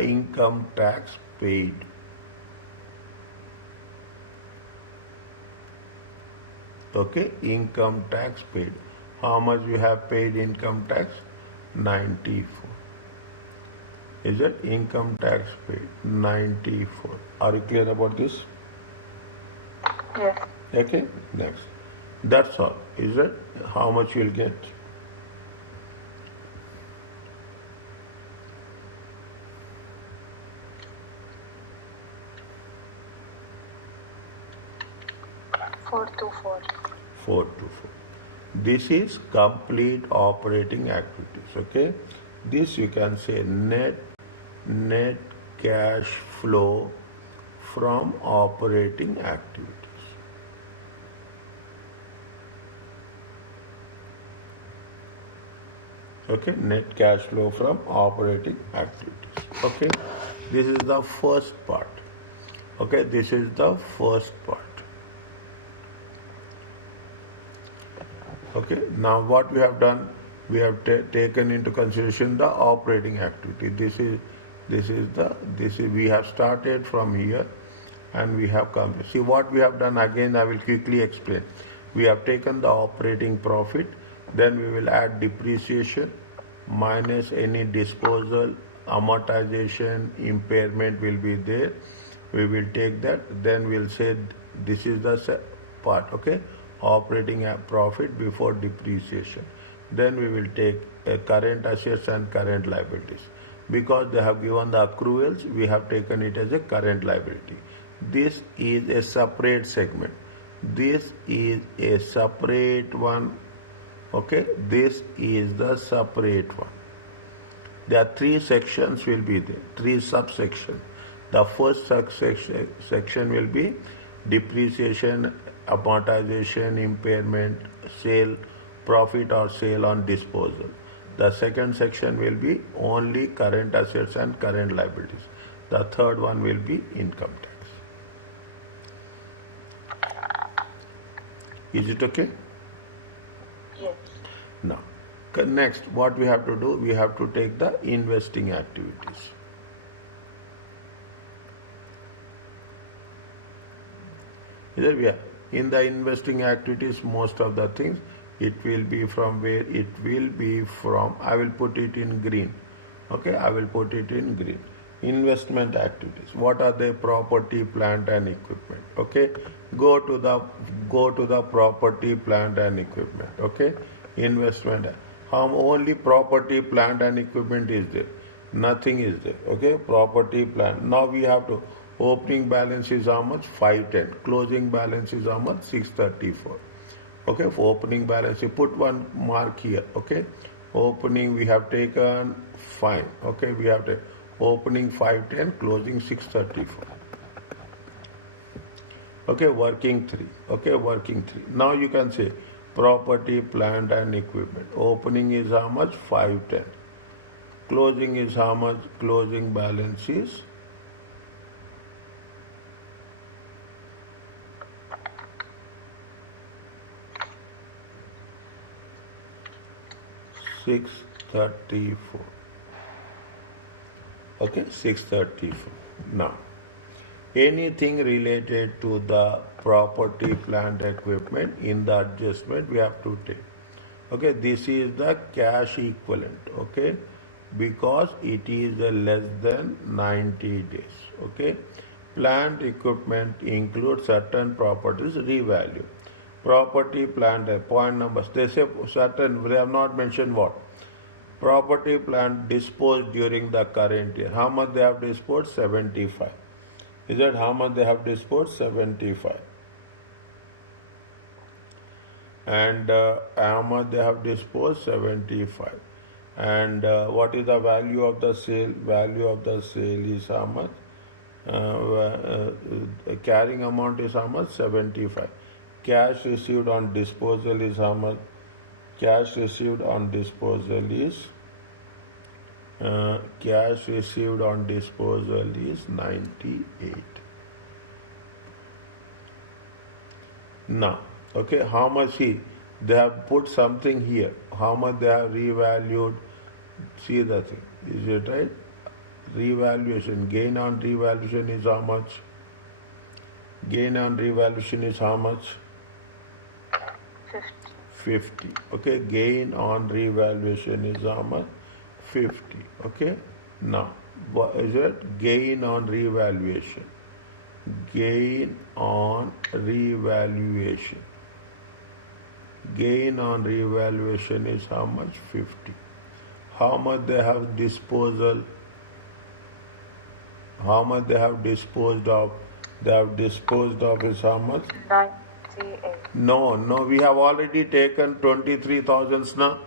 income tax paid. Okay, income tax paid. How much you have paid income tax? 94. Is it income tax paid? 94. Are you clear about this? Yes. Okay, next. That's all. Is it? How much you'll get? Four two four. 424. This is complete operating activities. Okay, this you can say net cash flow from operating activities. Okay, net cash flow from operating activities. Okay, this is the first part. Okay, this is the first part. Okay, now what we have done, we have taken into consideration the operating activity. This is we have started from here and we have come. See what we have done, again I will quickly explain. We have taken the operating profit, then we will add depreciation minus any disposal, amortization, impairment will be there. We will take that, then we'll say this is the part. Okay, operating profit before depreciation. Then we will take current assets and current liabilities. Because they have given the accruals, we have taken it as a current liability. This is a separate segment. This is a separate one. Okay, this is the separate one. There are three sections will be there, three subsections. The first section will be depreciation, amortization, impairment, sale, profit or sale on disposal. The second section will be only current assets and current liabilities. The third one will be income tax. Is it okay? Yes. Now, next, what we have to do, we have to take the investing activities. Here we are. In the investing activities, most of the things, it will be from where? It will be from, I will put it in green. Okay, I will put it in green. Investment activities. What are they? Property, plant and equipment. Okay, go to the property, plant and equipment. Okay, investment. How only property, plant and equipment is there? Nothing is there. Okay, property, plant. Now we have to. Opening balance is how much? 510. Closing balance is how much? 634. Okay, for opening balance, you put one mark here. Okay, opening we have taken, fine. Okay, we have taken opening 510, closing 634. Okay, working 3. Okay, working 3. Now you can say property, plant and equipment. Opening is how much? 510. Closing is how much? Closing balance is 634. Okay, 634. Now, anything related to the property, plant, equipment in the adjustment we have to take. Okay, this is the cash equivalent. Okay, because it is less than 90 days. Okay, plant equipment includes certain properties revalue. Property, plant, point numbers. They say certain, they have not mentioned what. Property, plant disposed during the current year. How much they have disposed? 75. Is that how much they have disposed? 75. And how much they have disposed? 75. And what is the value of the sale? Value of the sale is how much? Carrying amount is how much? 75. Cash received on disposal is how much? Cash received on disposal is 98. Now, okay, how much they have put something here. How much they have revalued? See the thing. Is it right? Revaluation. Gain on revaluation is how much? Gain on revaluation is how much? 50. Okay, gain on revaluation is how much? 50. Okay, now what is it? Gain on revaluation. Gain on revaluation. Gain on revaluation is how much? 50. How much they have disposal? How much they have disposed of? They have disposed of is how much? 98. No, we have already taken 23,000 now.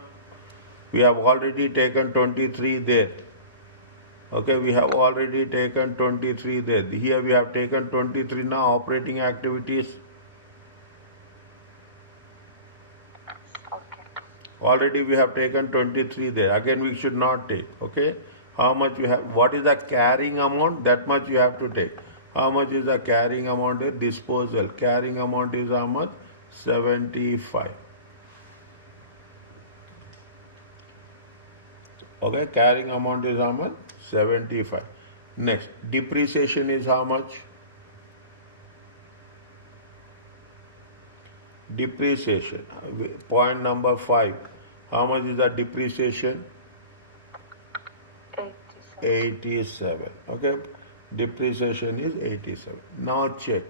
We have already taken 23 there. Okay, we have already taken 23 there. Here we have taken 23 now, operating activities. Okay. Already we have taken 23 there. Again, we should not take. Okay, how much we have? What is the carrying amount? That much you have to take. How much is the carrying amount? Disposal. Carrying amount is how much? 75. Okay, carrying amount is how much? 75. Next, depreciation is how much? Depreciation. Point number 5. How much is the depreciation? 87. Okay, depreciation is 87. Now check.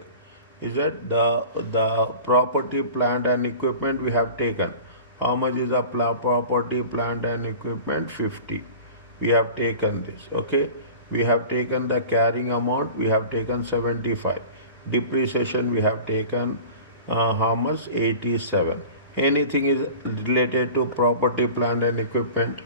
Is that the property, plant and equipment we have taken? How much is the property, plant and equipment? 50. we have taken this, okay? We have taken the carrying amount, we have taken 75. Depreciation, we have taken how much? 87. Anything is related to property, plant and equipment?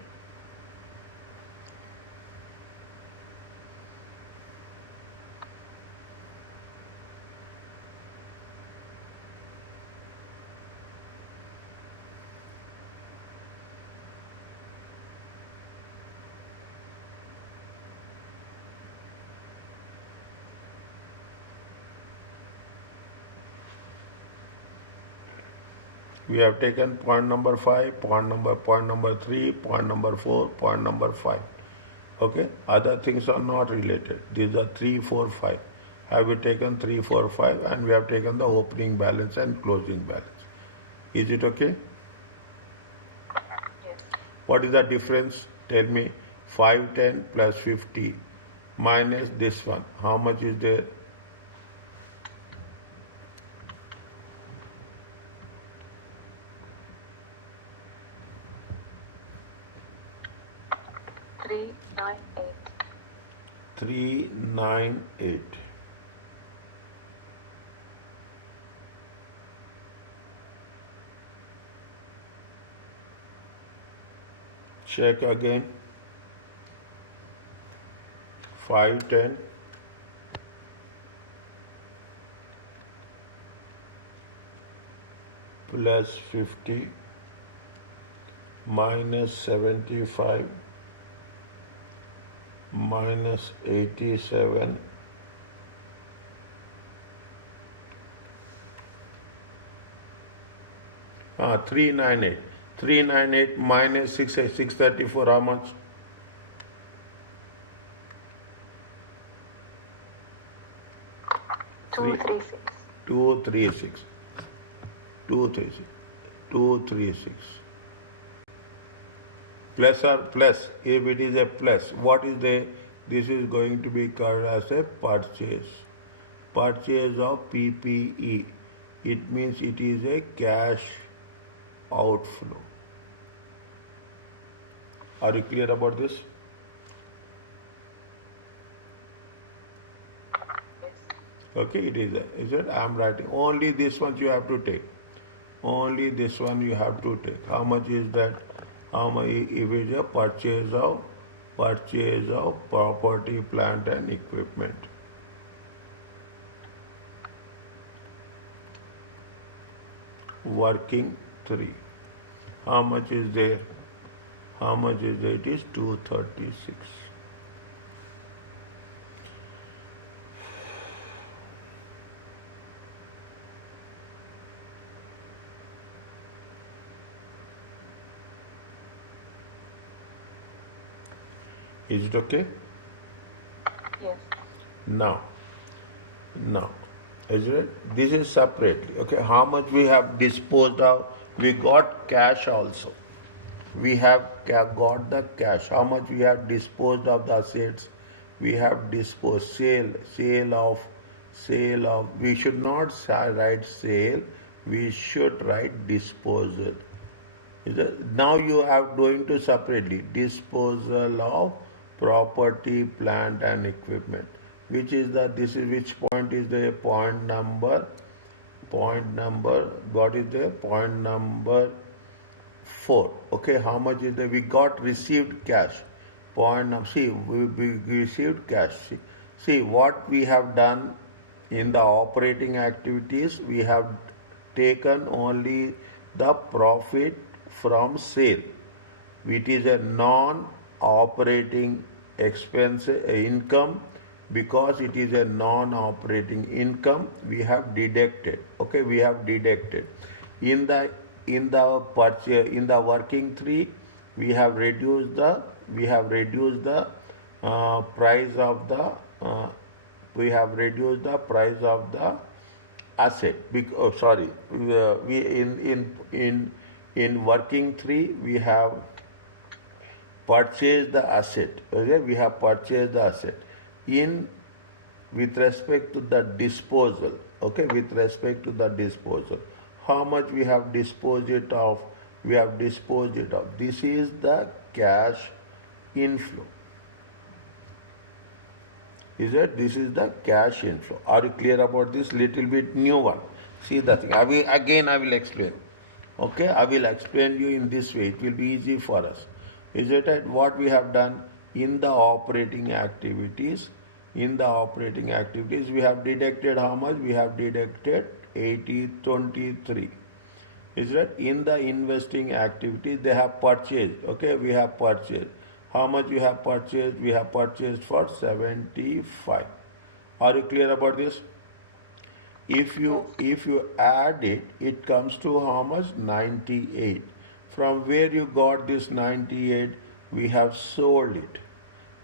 We have taken point number 5, point number 3, point number 4, point number 5. Okay, other things are not related. These are 3, 4, 5. Have we taken 3, 4, 5, and we have taken the opening balance and closing balance. Is it okay? Yes. What is the difference? Tell me. 510 plus 50 minus this one. How much is there? 398. 398. Check again. 510 plus 50 minus 75 minus 87 398. 398 minus 634, how much? 236. 236. 236. 236. Plus or plus, if it is a plus, what is the, this is going to be called as a purchase. Purchase of PPE. It means it is a cash outflow. Are you clear about this? Yes. Okay, it is. Is it? I am writing. Only this one you have to take. Only this one you have to take. How much is that? How much? If it is a purchase of property, plant and equipment. Working 3. How much is there? How much is there? It is 236. Is it okay? Yes. Now, is it? This is separately. Okay, how much we have disposed of? We got cash also. We have got the cash. How much we have disposed of the assets? We have disposed sale of. We should not write sale. We should write disposal. Is it? Now you are going to separately disposal of property, plant and equipment. Which is the, this is which point is the point number, what is the point number 4. Okay, how much is the, we got received cash. Point number, see, we received cash. See what we have done in the operating activities, we have taken only the profit from sale, which is a non-operating expense income. Because it is a non-operating income, we have deducted. Okay, we have deducted. In the purchase, in the working 3, we have reduced the price of the asset. We in working 3 we have purchased the asset. Okay, we have purchased the asset. With respect to the disposal, okay, with respect to the disposal, how much we have disposed it of? We have disposed it of. This is the cash inflow. Is that this is the cash inflow? Are you clear about this little bit new one? See the thing. I will explain. Okay, I will explain you in this way. It will be easy for us. Is it right? What we have done in the operating activities? In the operating activities, we have deducted how much? We have deducted 8023. Is that in the investing activities they have purchased? Okay, we have purchased. How much we have purchased? We have purchased for 75. Are you clear about this? If you add it, it comes to how much? 98. From where you got this 98? We have sold it.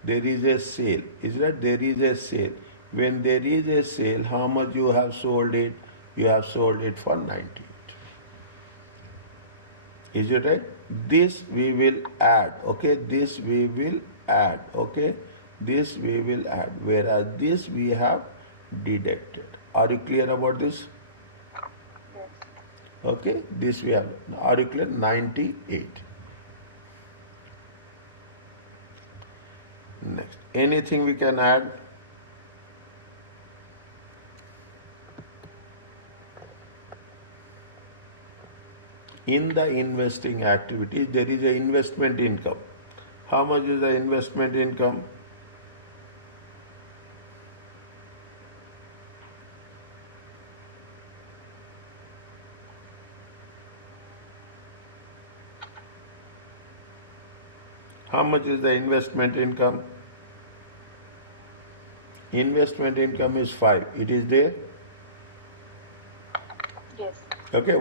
There is a sale. Is that there is a sale? When there is a sale, how much you have sold it? You have sold it for 98. Is it right? This we will add. Okay, this we will add. Okay, this we will add. Whereas this we have deducted. Are you clear about this? Yes. Okay, this we have. Are you clear? 98. Next, anything we can add? In the investing activities, there is an investment income. How much is the investment income? How much is the investment income? Investment income is 5. It is there? Yes. Okay,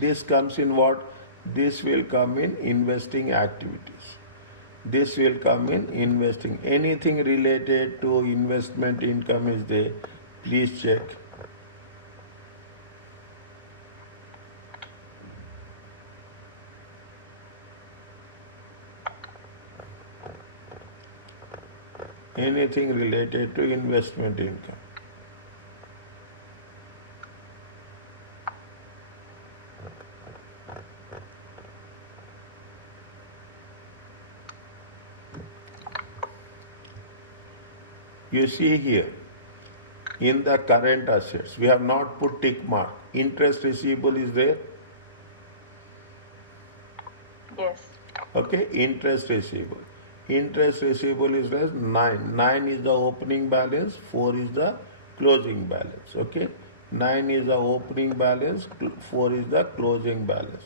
this comes in what? This will come in investing activities. This will come in investing. Anything related to investment income is there? Please check. Anything related to investment income. You see here, in the current assets, we have not put tick mark. Interest receivable is there. Yes. Okay, interest receivable. Interest receivable is less 9. 9 is the opening balance, 4 is the closing balance. Okay, 9 is the opening balance, 4 is the closing balance.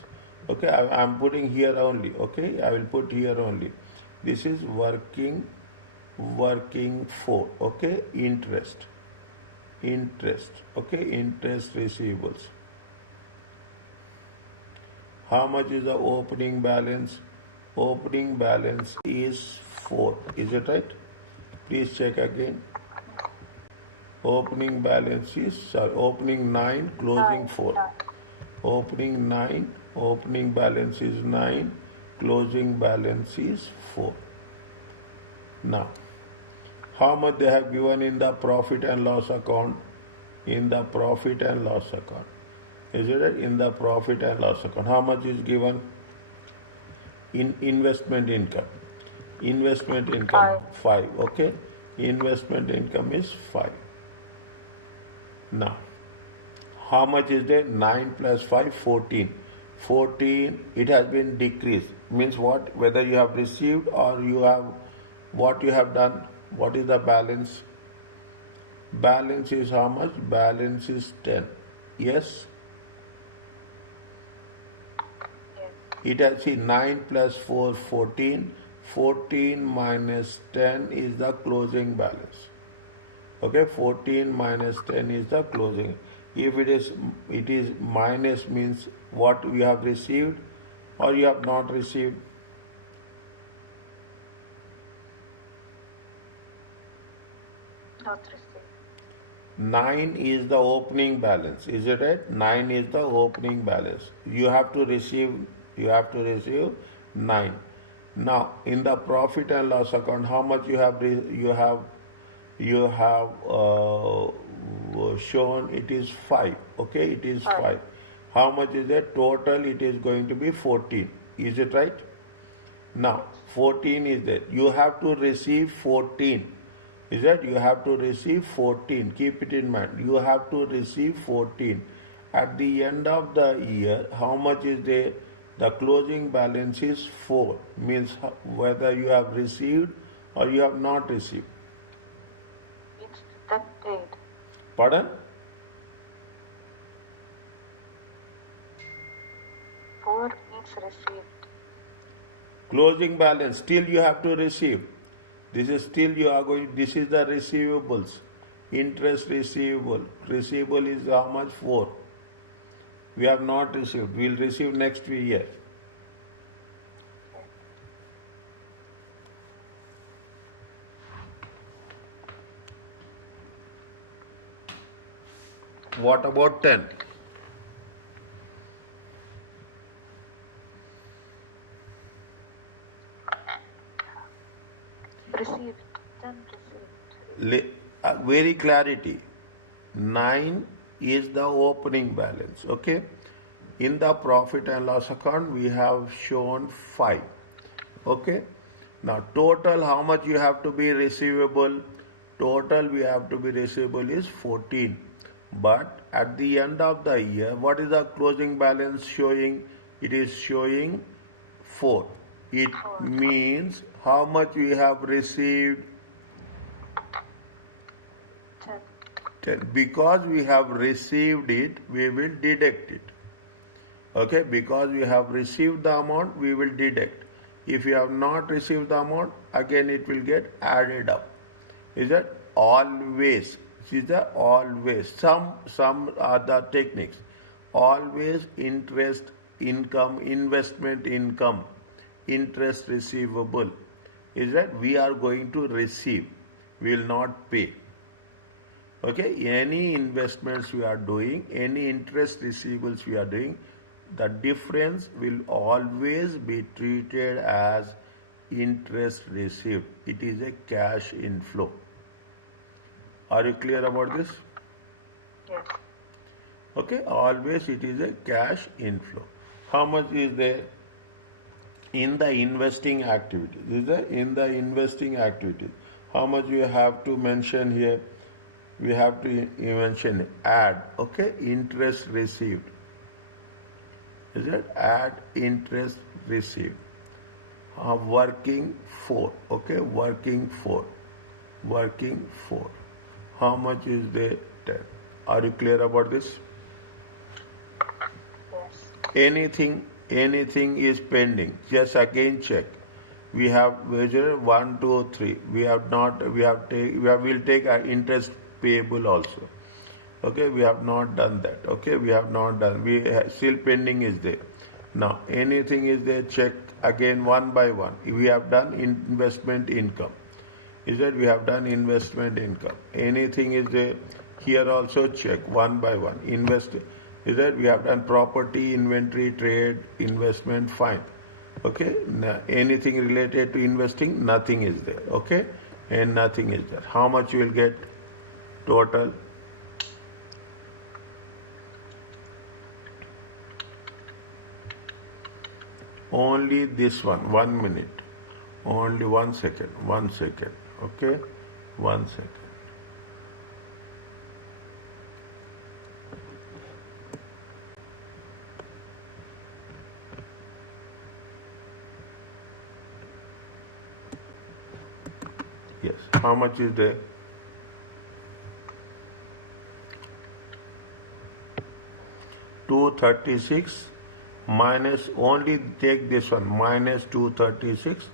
Okay, I am putting here only. Okay, I will put here only. This is working for. Okay, interest. Okay, interest receivables. How much is the opening balance? Opening balance is 4. Is it right? Please check again. Opening balance is, opening 9, closing 4. Opening 9, opening balance is 9, closing balance is 4. Now, how much they have given in the profit and loss account? In the profit and loss account. Is it right? In the profit and loss account. How much is given? In investment income. Investment income 5. Okay. Investment income is 5. Now, how much is there? 9 plus 5, 14. 14, it has been decreased. Means what? Whether you have received or you have, what you have done? What is the balance? Balance is how much? Balance is 10. Yes? It has, see, 9 plus 4, 14. 14 minus 10 is the closing balance. Okay, 14 minus 10 is the closing. If it is minus, means what you have received or you have not received. Not received. 9 is the opening balance. Is it right? 9 is the opening balance. You have to receive 9. Now, in the profit and loss account, how much you have shown? It is 5. Okay, it is 5. How much is that? Total, it is going to be 14. Is it right? Now 14 is there. You have to receive 14. Is that you have to receive 14. Keep it in mind. You have to receive 14. At the end of the year, how much is there? The closing balance is 4. Means whether you have received or you have not received. Means that paid. Pardon? 4 means received. Closing balance, still you have to receive. This is still you are going, this is the receivables. Interest receivable. Receivable is how much? 4. We have not received. We will receive next year. What about 10? Received. Then received. Very clarity. 9 is the opening balance. Okay. In the profit and loss account, we have shown 5. Okay. Now total, how much you have to be receivable? Total we have to be receivable is 14. But at the end of the year, what is the closing balance showing? It is showing 4. It means how much we have received? 10. 10. Because we have received it, we will deduct it. Okay, because we have received the amount, we will deduct. If you have not received the amount, again it will get added up. Is that always? Is that always? Some other techniques. Always interest income, investment income, interest receivable. Is that we are going to receive, we will not pay. Okay, any investments we are doing, any interest receivables we are doing, the difference will always be treated as interest received. It is a cash inflow. Are you clear about this? Yes. Okay, always it is a cash inflow. How much is there in the investing activities? Is there in the investing activities? How much you have to mention here? We have to mention add. Okay, interest received. Is it add interest received? Working for. Okay, working for. Working for. How much is there? 10. Are you clear about this? Yes. Anything is pending. Just again check. We have measured 1, 2, 3. We have not. We'll take our interest payable also. Okay, we have not done that. Okay, we have not done. Still pending is there. Now anything is there? Check again one by one. We have done investment income. Is that we have done investment income? Anything is there? Here also check one by one. Is that we have done property, inventory, trade, investment, fine. Okay, now, anything related to investing, nothing is there. Okay, and nothing is there. How much you will get total? Only this one, 1 minute. Only 1 second, 1 second. Okay, 1 second. Yes, how much is there? 236 minus, only take this one, minus 236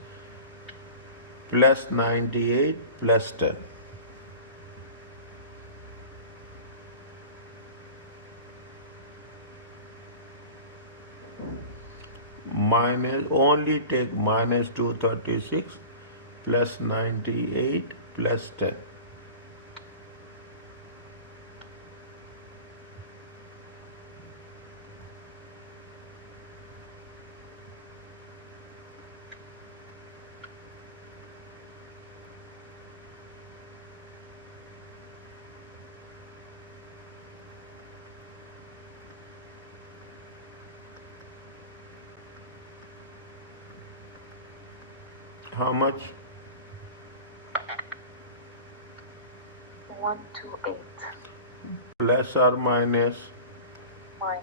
plus 98 plus 10. Minus, only take minus 236 plus 98 plus 10. How much? 128 Plus or minus? minus.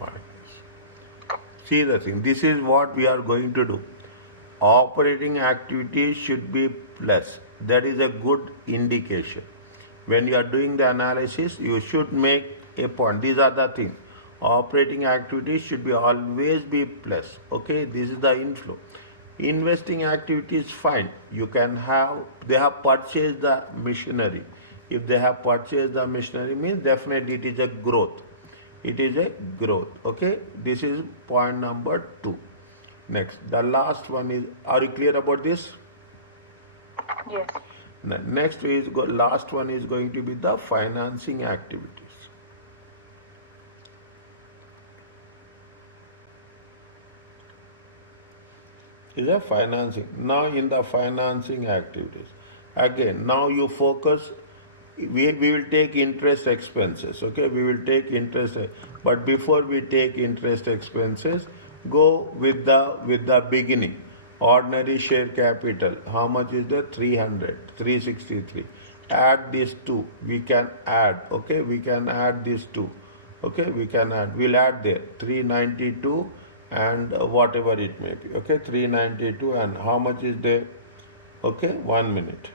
Minus. See the thing, this is what we are going to do. Operating activities should be plus. That is a good indication. When you are doing the analysis, you should make a point. These are the things. Operating activities should be always be plus. Okay, this is the inflow. Investing activities, fine. You can have, they have purchased the machinery. If they have purchased the machinery, means definitely it is a growth. It is a growth. Okay, this is point number 2. Next, the last one is, are you clear about this? Yes. Next is, last one is going to be the financing activities. Is a financing. Now in the financing activities, again, now you focus, we will take interest expenses, okay, we will take interest, but before we take interest expenses, go with the beginning. Ordinary share capital, how much is the 363? Add these two, we can add, okay, we can add these two, okay, we can add, we'll add there 392 and whatever it may be, okay, 392, and how much is there? Okay, 1 minute.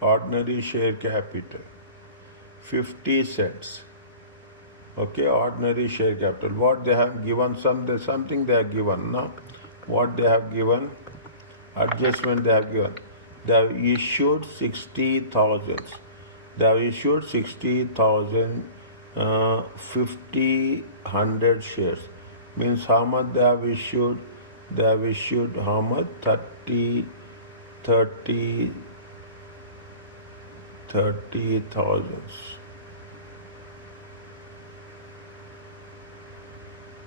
Ordinary share capital 50 cents. Okay, ordinary share capital. What they have given, something they have given, no? What they have given, adjustment they have given. They have issued 60,000. They have issued 60,000, 100 shares. Means how much they have issued? They have issued how much? 30,000.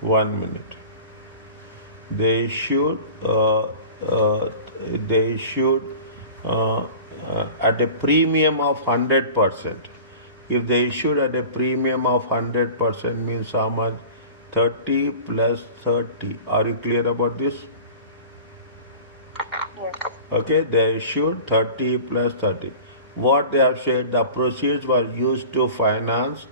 1 minute. They issued at a premium of 100%. If they issued at a premium of 100%, means how much? 30 plus 30. Are you clear about this? Yes. Okay, they issued 30 plus 30. What they have said, the proceeds were used to finance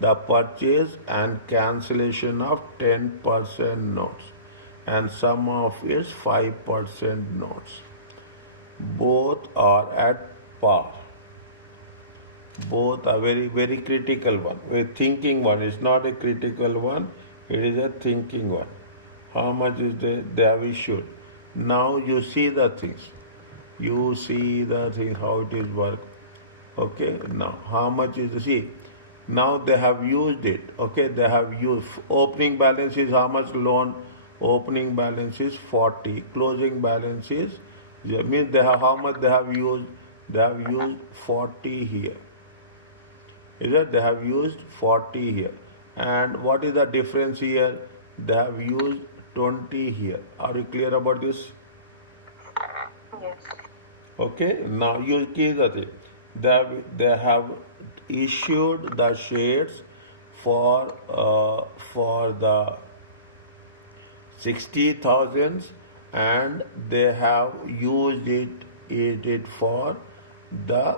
the purchase and cancellation of 10% notes, and some of its 5% notes. Both are at par. Both are very, very critical one. A thinking one. It's not a critical one, it is a thinking one. How much is they have issued? Now you see the things. You see the thing, how it is work. Okay, now how much is the, see, now they have used it. Okay, they have used, opening balance is how much loan? Opening balance is 40, closing balance is, means they have, how much they have used? They have used 40 here. Is that they have used 40 here. And what is the difference here? They have used 20 here. Are you clear about this? Yes. Okay, now you see the thing. They have issued the shares for the 60,000, and they have used it for the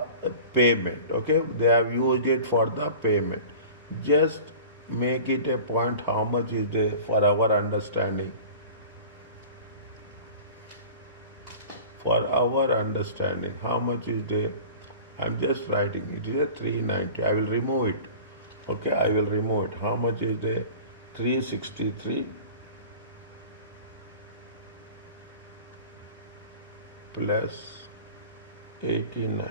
payment. Okay, they have used it for the payment. Just make it a point, how much is there for our understanding. For our understanding, how much is there? I'm just writing, it is a 390. I will remove it. Okay, I will remove it. How much is there? 363 plus 89.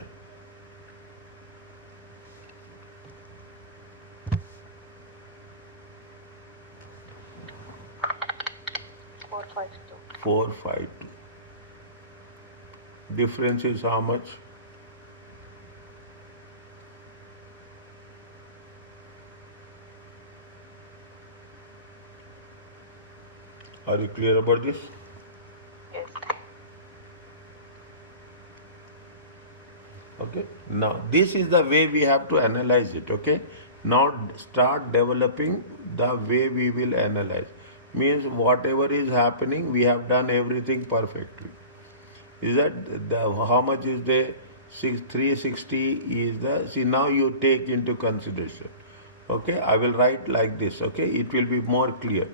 Four five two. 452. Difference is how much? Are you clear about this? Yes. Okay. Now this is the way we have to analyze it. Okay. Now start developing the way we will analyze. Means whatever is happening, we have done everything perfectly. Is that the how much is the 360 is the see now you take into consideration. Okay, I will write like this. Okay, it will be more clear.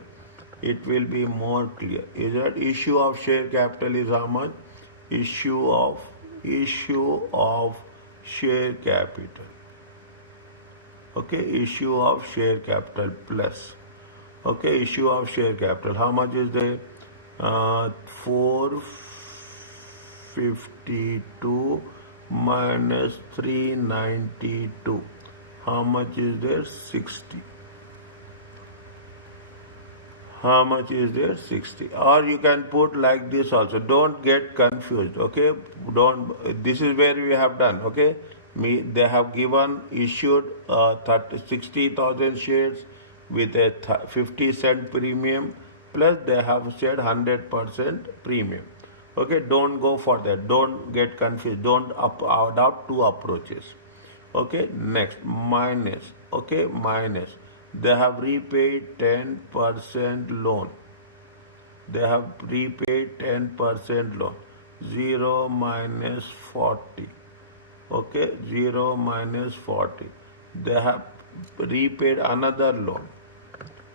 It will be more clear. Is that issue of share capital is how much? Issue of share capital. Okay, issue of share capital plus. Okay, issue of share capital. How much is there? 452 minus 392. How much is there? 60. How much is there? 60. Or you can put like this also. Don't get confused. Okay. This is where we have done. Okay. They have given issued 60,000 shares with a 50-cent premium, plus they have said 100% premium. Okay. Don't go for that. Don't get confused. Don't adopt two approaches. Okay. Next, minus. Okay. Minus. They have repaid 10% loan. They have repaid 10% loan. 0 minus 40. Okay, 0 minus 40. They have repaid another loan.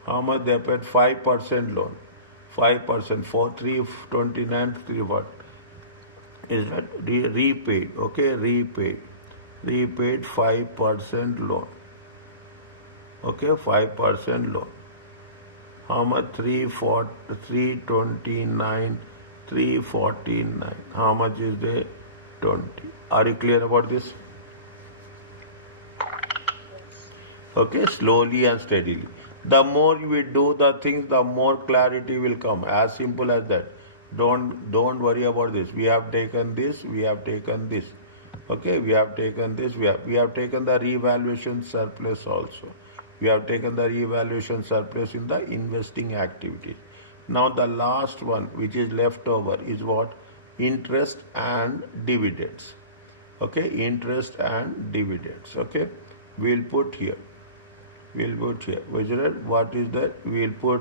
How much they paid? 5% loan. 5%, 4, 329, 3 what? Is that repaid? Okay, repaid. Repaid 5% loan. Okay, 5% loan. How much? 329, 349. How much is there? 20. Are you clear about this? Okay, slowly and steadily. The more we do the things, the more clarity will come. As simple as that. Don't worry about this. We have taken this. We have taken this. Okay, we have taken this. We have taken the revaluation surplus also. We have taken the revaluation surplus in the investing activity. Now the last one which is left over is what? Interest and dividends. Okay, interest and dividends. Okay, we'll put here. What is that? We'll put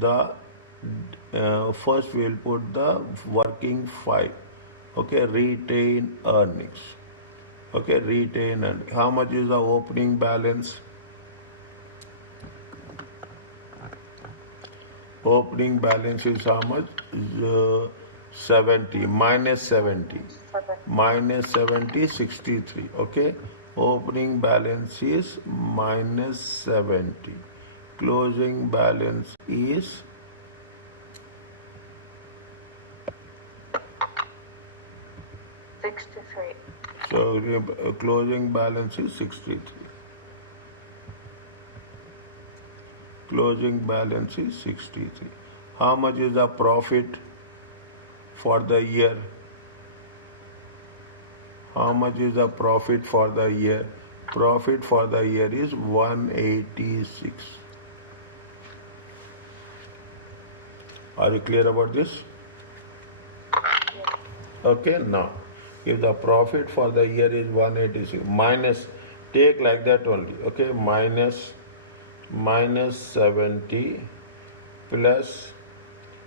the first we'll put the working 5. Okay, retain earnings. Okay, retain earnings. How much is the opening balance? Opening balance is how much? 70 minus 70. Minus 70, 63. Okay. Opening balance is minus 70. Closing balance is 63. so closing balance is 63. Closing balance is 63. How much is the profit for the year? How much is the profit for the year? Profit for the year is 186. Are you clear about this? Okay, now if the profit for the year is 186 minus, take like that only. Okay, minus 70 plus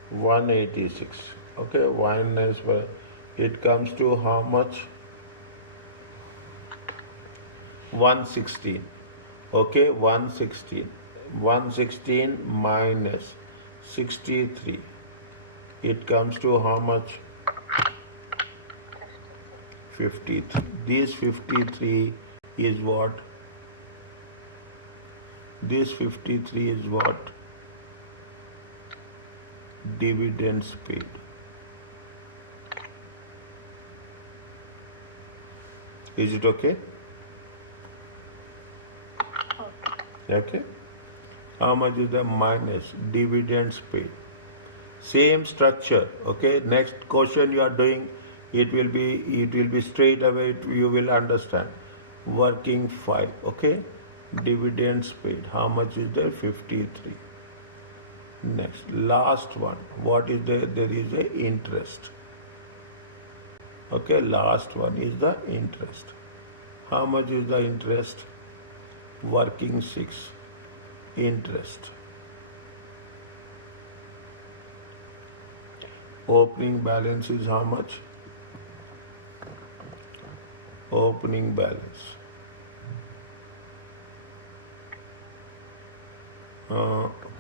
186. Okay, minus, it comes to how much? 116. Okay, 116. 116 minus 63. It comes to how much? 53. This 53 is what? This 53 is what? Dividends paid. Is it okay? Okay. How much is the minus? Dividends paid. Same structure. Okay. Next question you are doing, it will be straight away. You will understand. Working 5. Okay. Dividends paid. How much is there? 53. Next, last one. What is there? There is a interest. Okay, last one is the interest. How much is the interest? Working 6. Interest. Opening balance is how much? Opening balance.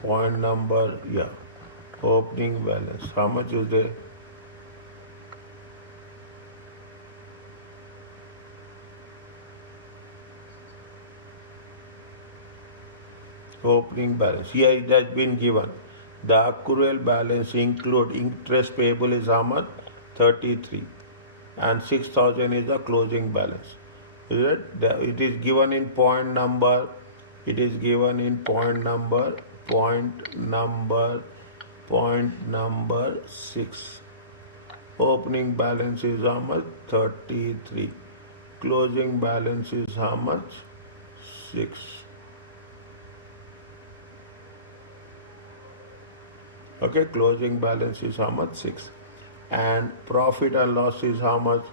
Point number, yeah. Opening balance. How much is there? Opening balance. Here it has been given. The accrual balance include interest payable is how much? 33. And 6,000 is the closing balance. Is it? It is given in point number. It is given in point number 6. Opening balance is how much? 33. Closing balance is how much? 6. Okay, closing balance is how much? 6. And profit and loss is how much?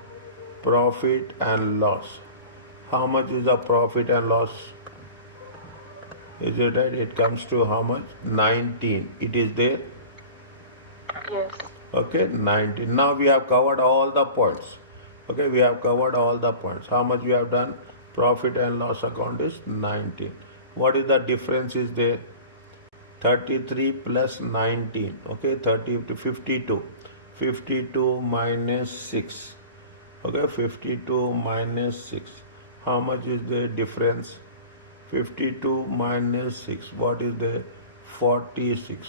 Profit and loss. How much is the profit and loss? Is it right? It comes to how much? 19. It is there? Yes. Okay, 19. Now we have covered all the points. Okay, we have covered all the points. How much we have done? Profit and loss account is 19. What is the difference is there? 33 plus 19. Okay, 30 to 52. 52 minus 6. Okay, 52 minus 6. How much is the difference? 52 minus 6. What is the 46?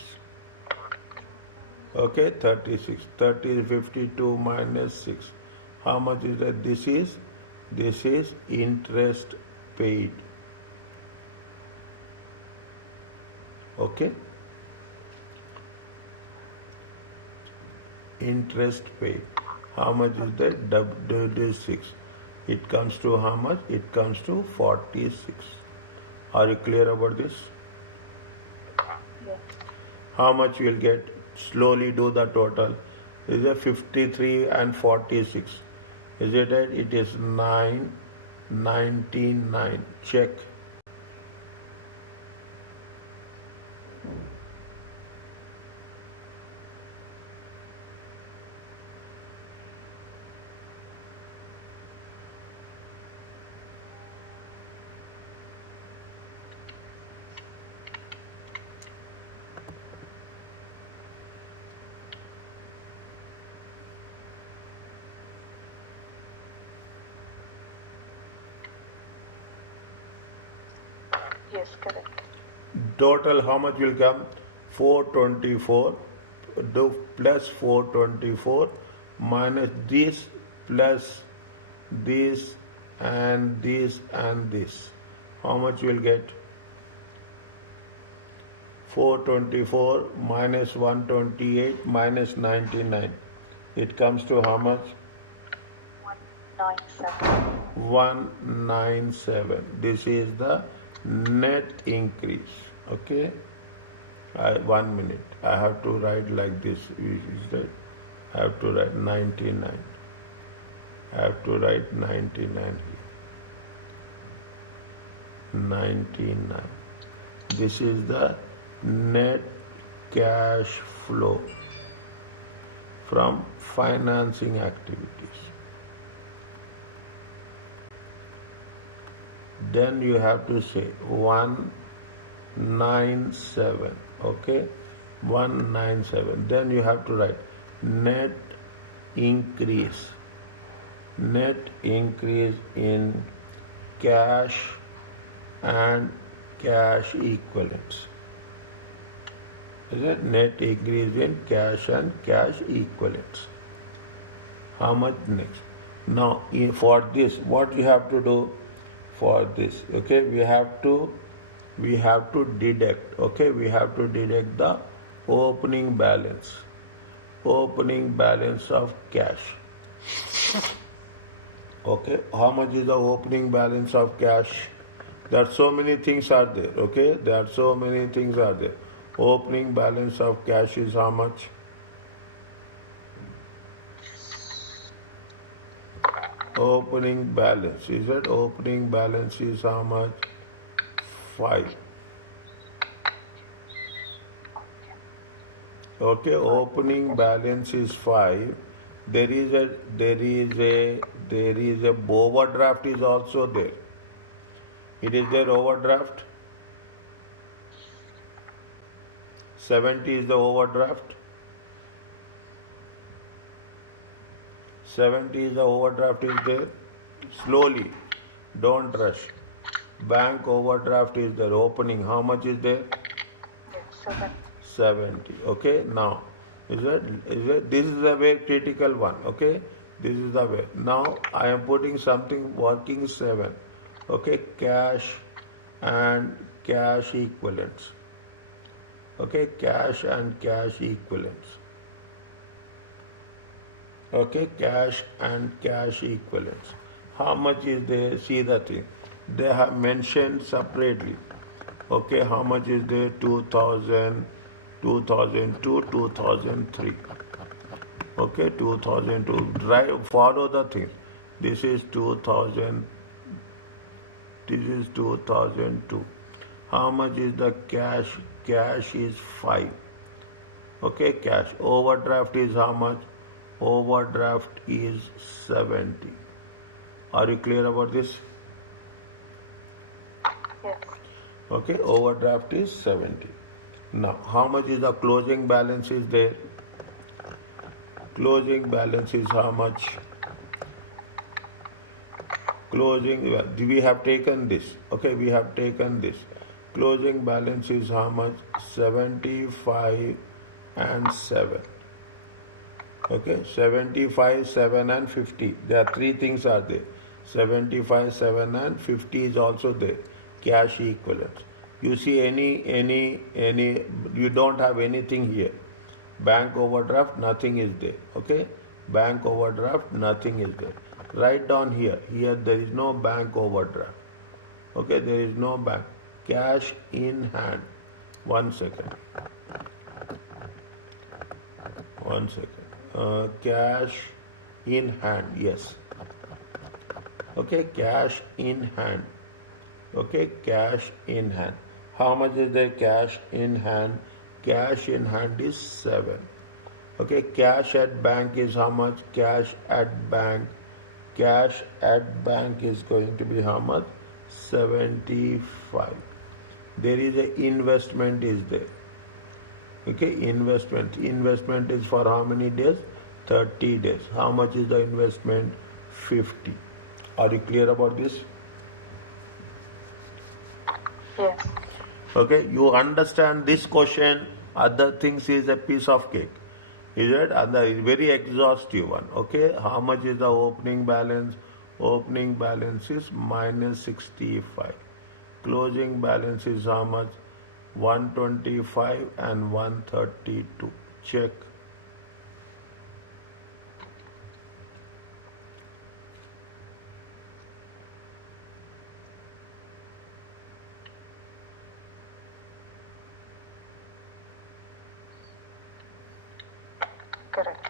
Okay, 36. 52 minus 6. How much is that? This is interest paid. Okay. Interest paid. How much is that? W 6. It comes to how much? It comes to 46. Are you clear about this? Yes. How much you will get? Slowly do the total. Is it 53 and 46? Is it right? It is 999. Check. Yes, correct. Total how much will come? 424 plus 424 minus this plus this and this and this. How much will get? 424 minus 128 minus 99. It comes to how much? 197. 197. This is the net increase. Okay. 1 minute. I have to write like this. Is that? I have to write 99. I have to write 99 here. 99. This is the net cash flow from financing activities. Then you have to say 197. Okay, 197. Then you have to write net increase. Net increase in cash and cash equivalents. Is it? Net increase in cash and cash equivalents. How much next? Now for this, what you have to do for this? Okay, we have to deduct. Okay, we have to deduct the opening balance. Opening balance of cash. Okay, how much is the opening balance of cash? There are so many things are there. Okay, there are so many things are there. Opening balance of cash is how much? Opening balance. Is it opening balance is how much? 5. Okay, opening balance is 5. There is a overdraft is also there. It is there overdraft. 70 is the overdraft. 70 is the overdraft is there. Slowly, don't rush. Bank overdraft is there. Opening, how much is there? Yes, 70. Okay, now this is the very critical one. Okay, this is the way. Now I am putting something working 7. Okay, cash and cash equivalents. Okay, cash and cash equivalents. Okay, cash and cash equivalents. How much is there? See the thing. They have mentioned separately. Okay, how much is there? 2000, 2002, 2003. Okay, 2002. Drive, follow the thing. This is 2000. This is 2002. How much is the cash? Cash is 5. Okay, cash. Overdraft is how much? Overdraft is 70. Are you clear about this? yes, Okay, overdraft is 70. Now, how much is the closing balance is there? Closing balance is how much? Closing, we have taken this. Okay, we have taken this. Closing balance is how much? 75 and 7. Okay, 75, 7 and 50. There are 3 things are there. 75, 7 and 50 is also there. Cash equivalents. You see any, you don't have anything here. Bank overdraft, nothing is there. Okay, bank overdraft, nothing is there. Write down here. Here there is no bank overdraft. Okay, there is no bank. Cash in hand. 1 second. 1 second. Cash in hand. Yes. Okay, cash in hand. Okay, cash in hand. How much is there cash in hand? Cash in hand is 7. Okay, cash at bank is how much? Cash at bank. Cash at bank is going to be how much? 75. There is a investment is there. Okay, investment. Investment is for how many days? 30 days. How much is the investment? 50. Are you clear about this? yes, Okay, you understand this question, other things is a piece of cake. Is it? Other is very exhaustive one. Okay, how much is the opening balance? Opening balance is minus 65. Closing balance is how much? 125 and 132. Check. correct.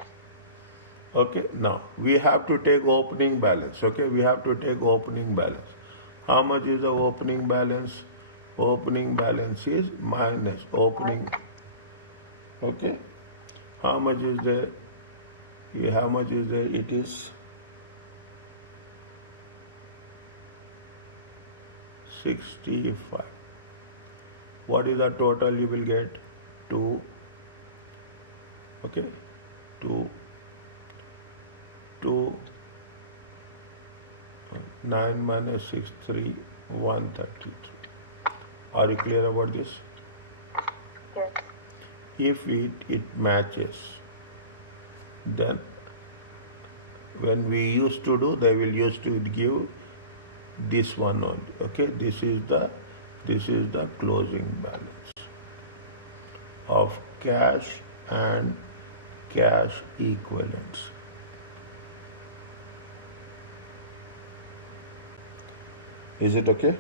Okay, now we have to take opening balance. Okay, we have to take opening balance. How much is the opening balance? Opening balance is minus opening. Okay, how much is there? How much is there? It is 65. What is the total you will get? 2. Okay, 2. 9 minus 6, 3, 133. Are you clear about this? Yes, If it matches, then when we used to do, they will used to give this one only. Okay, this is the closing balance of cash and cash equivalents. Is it okay?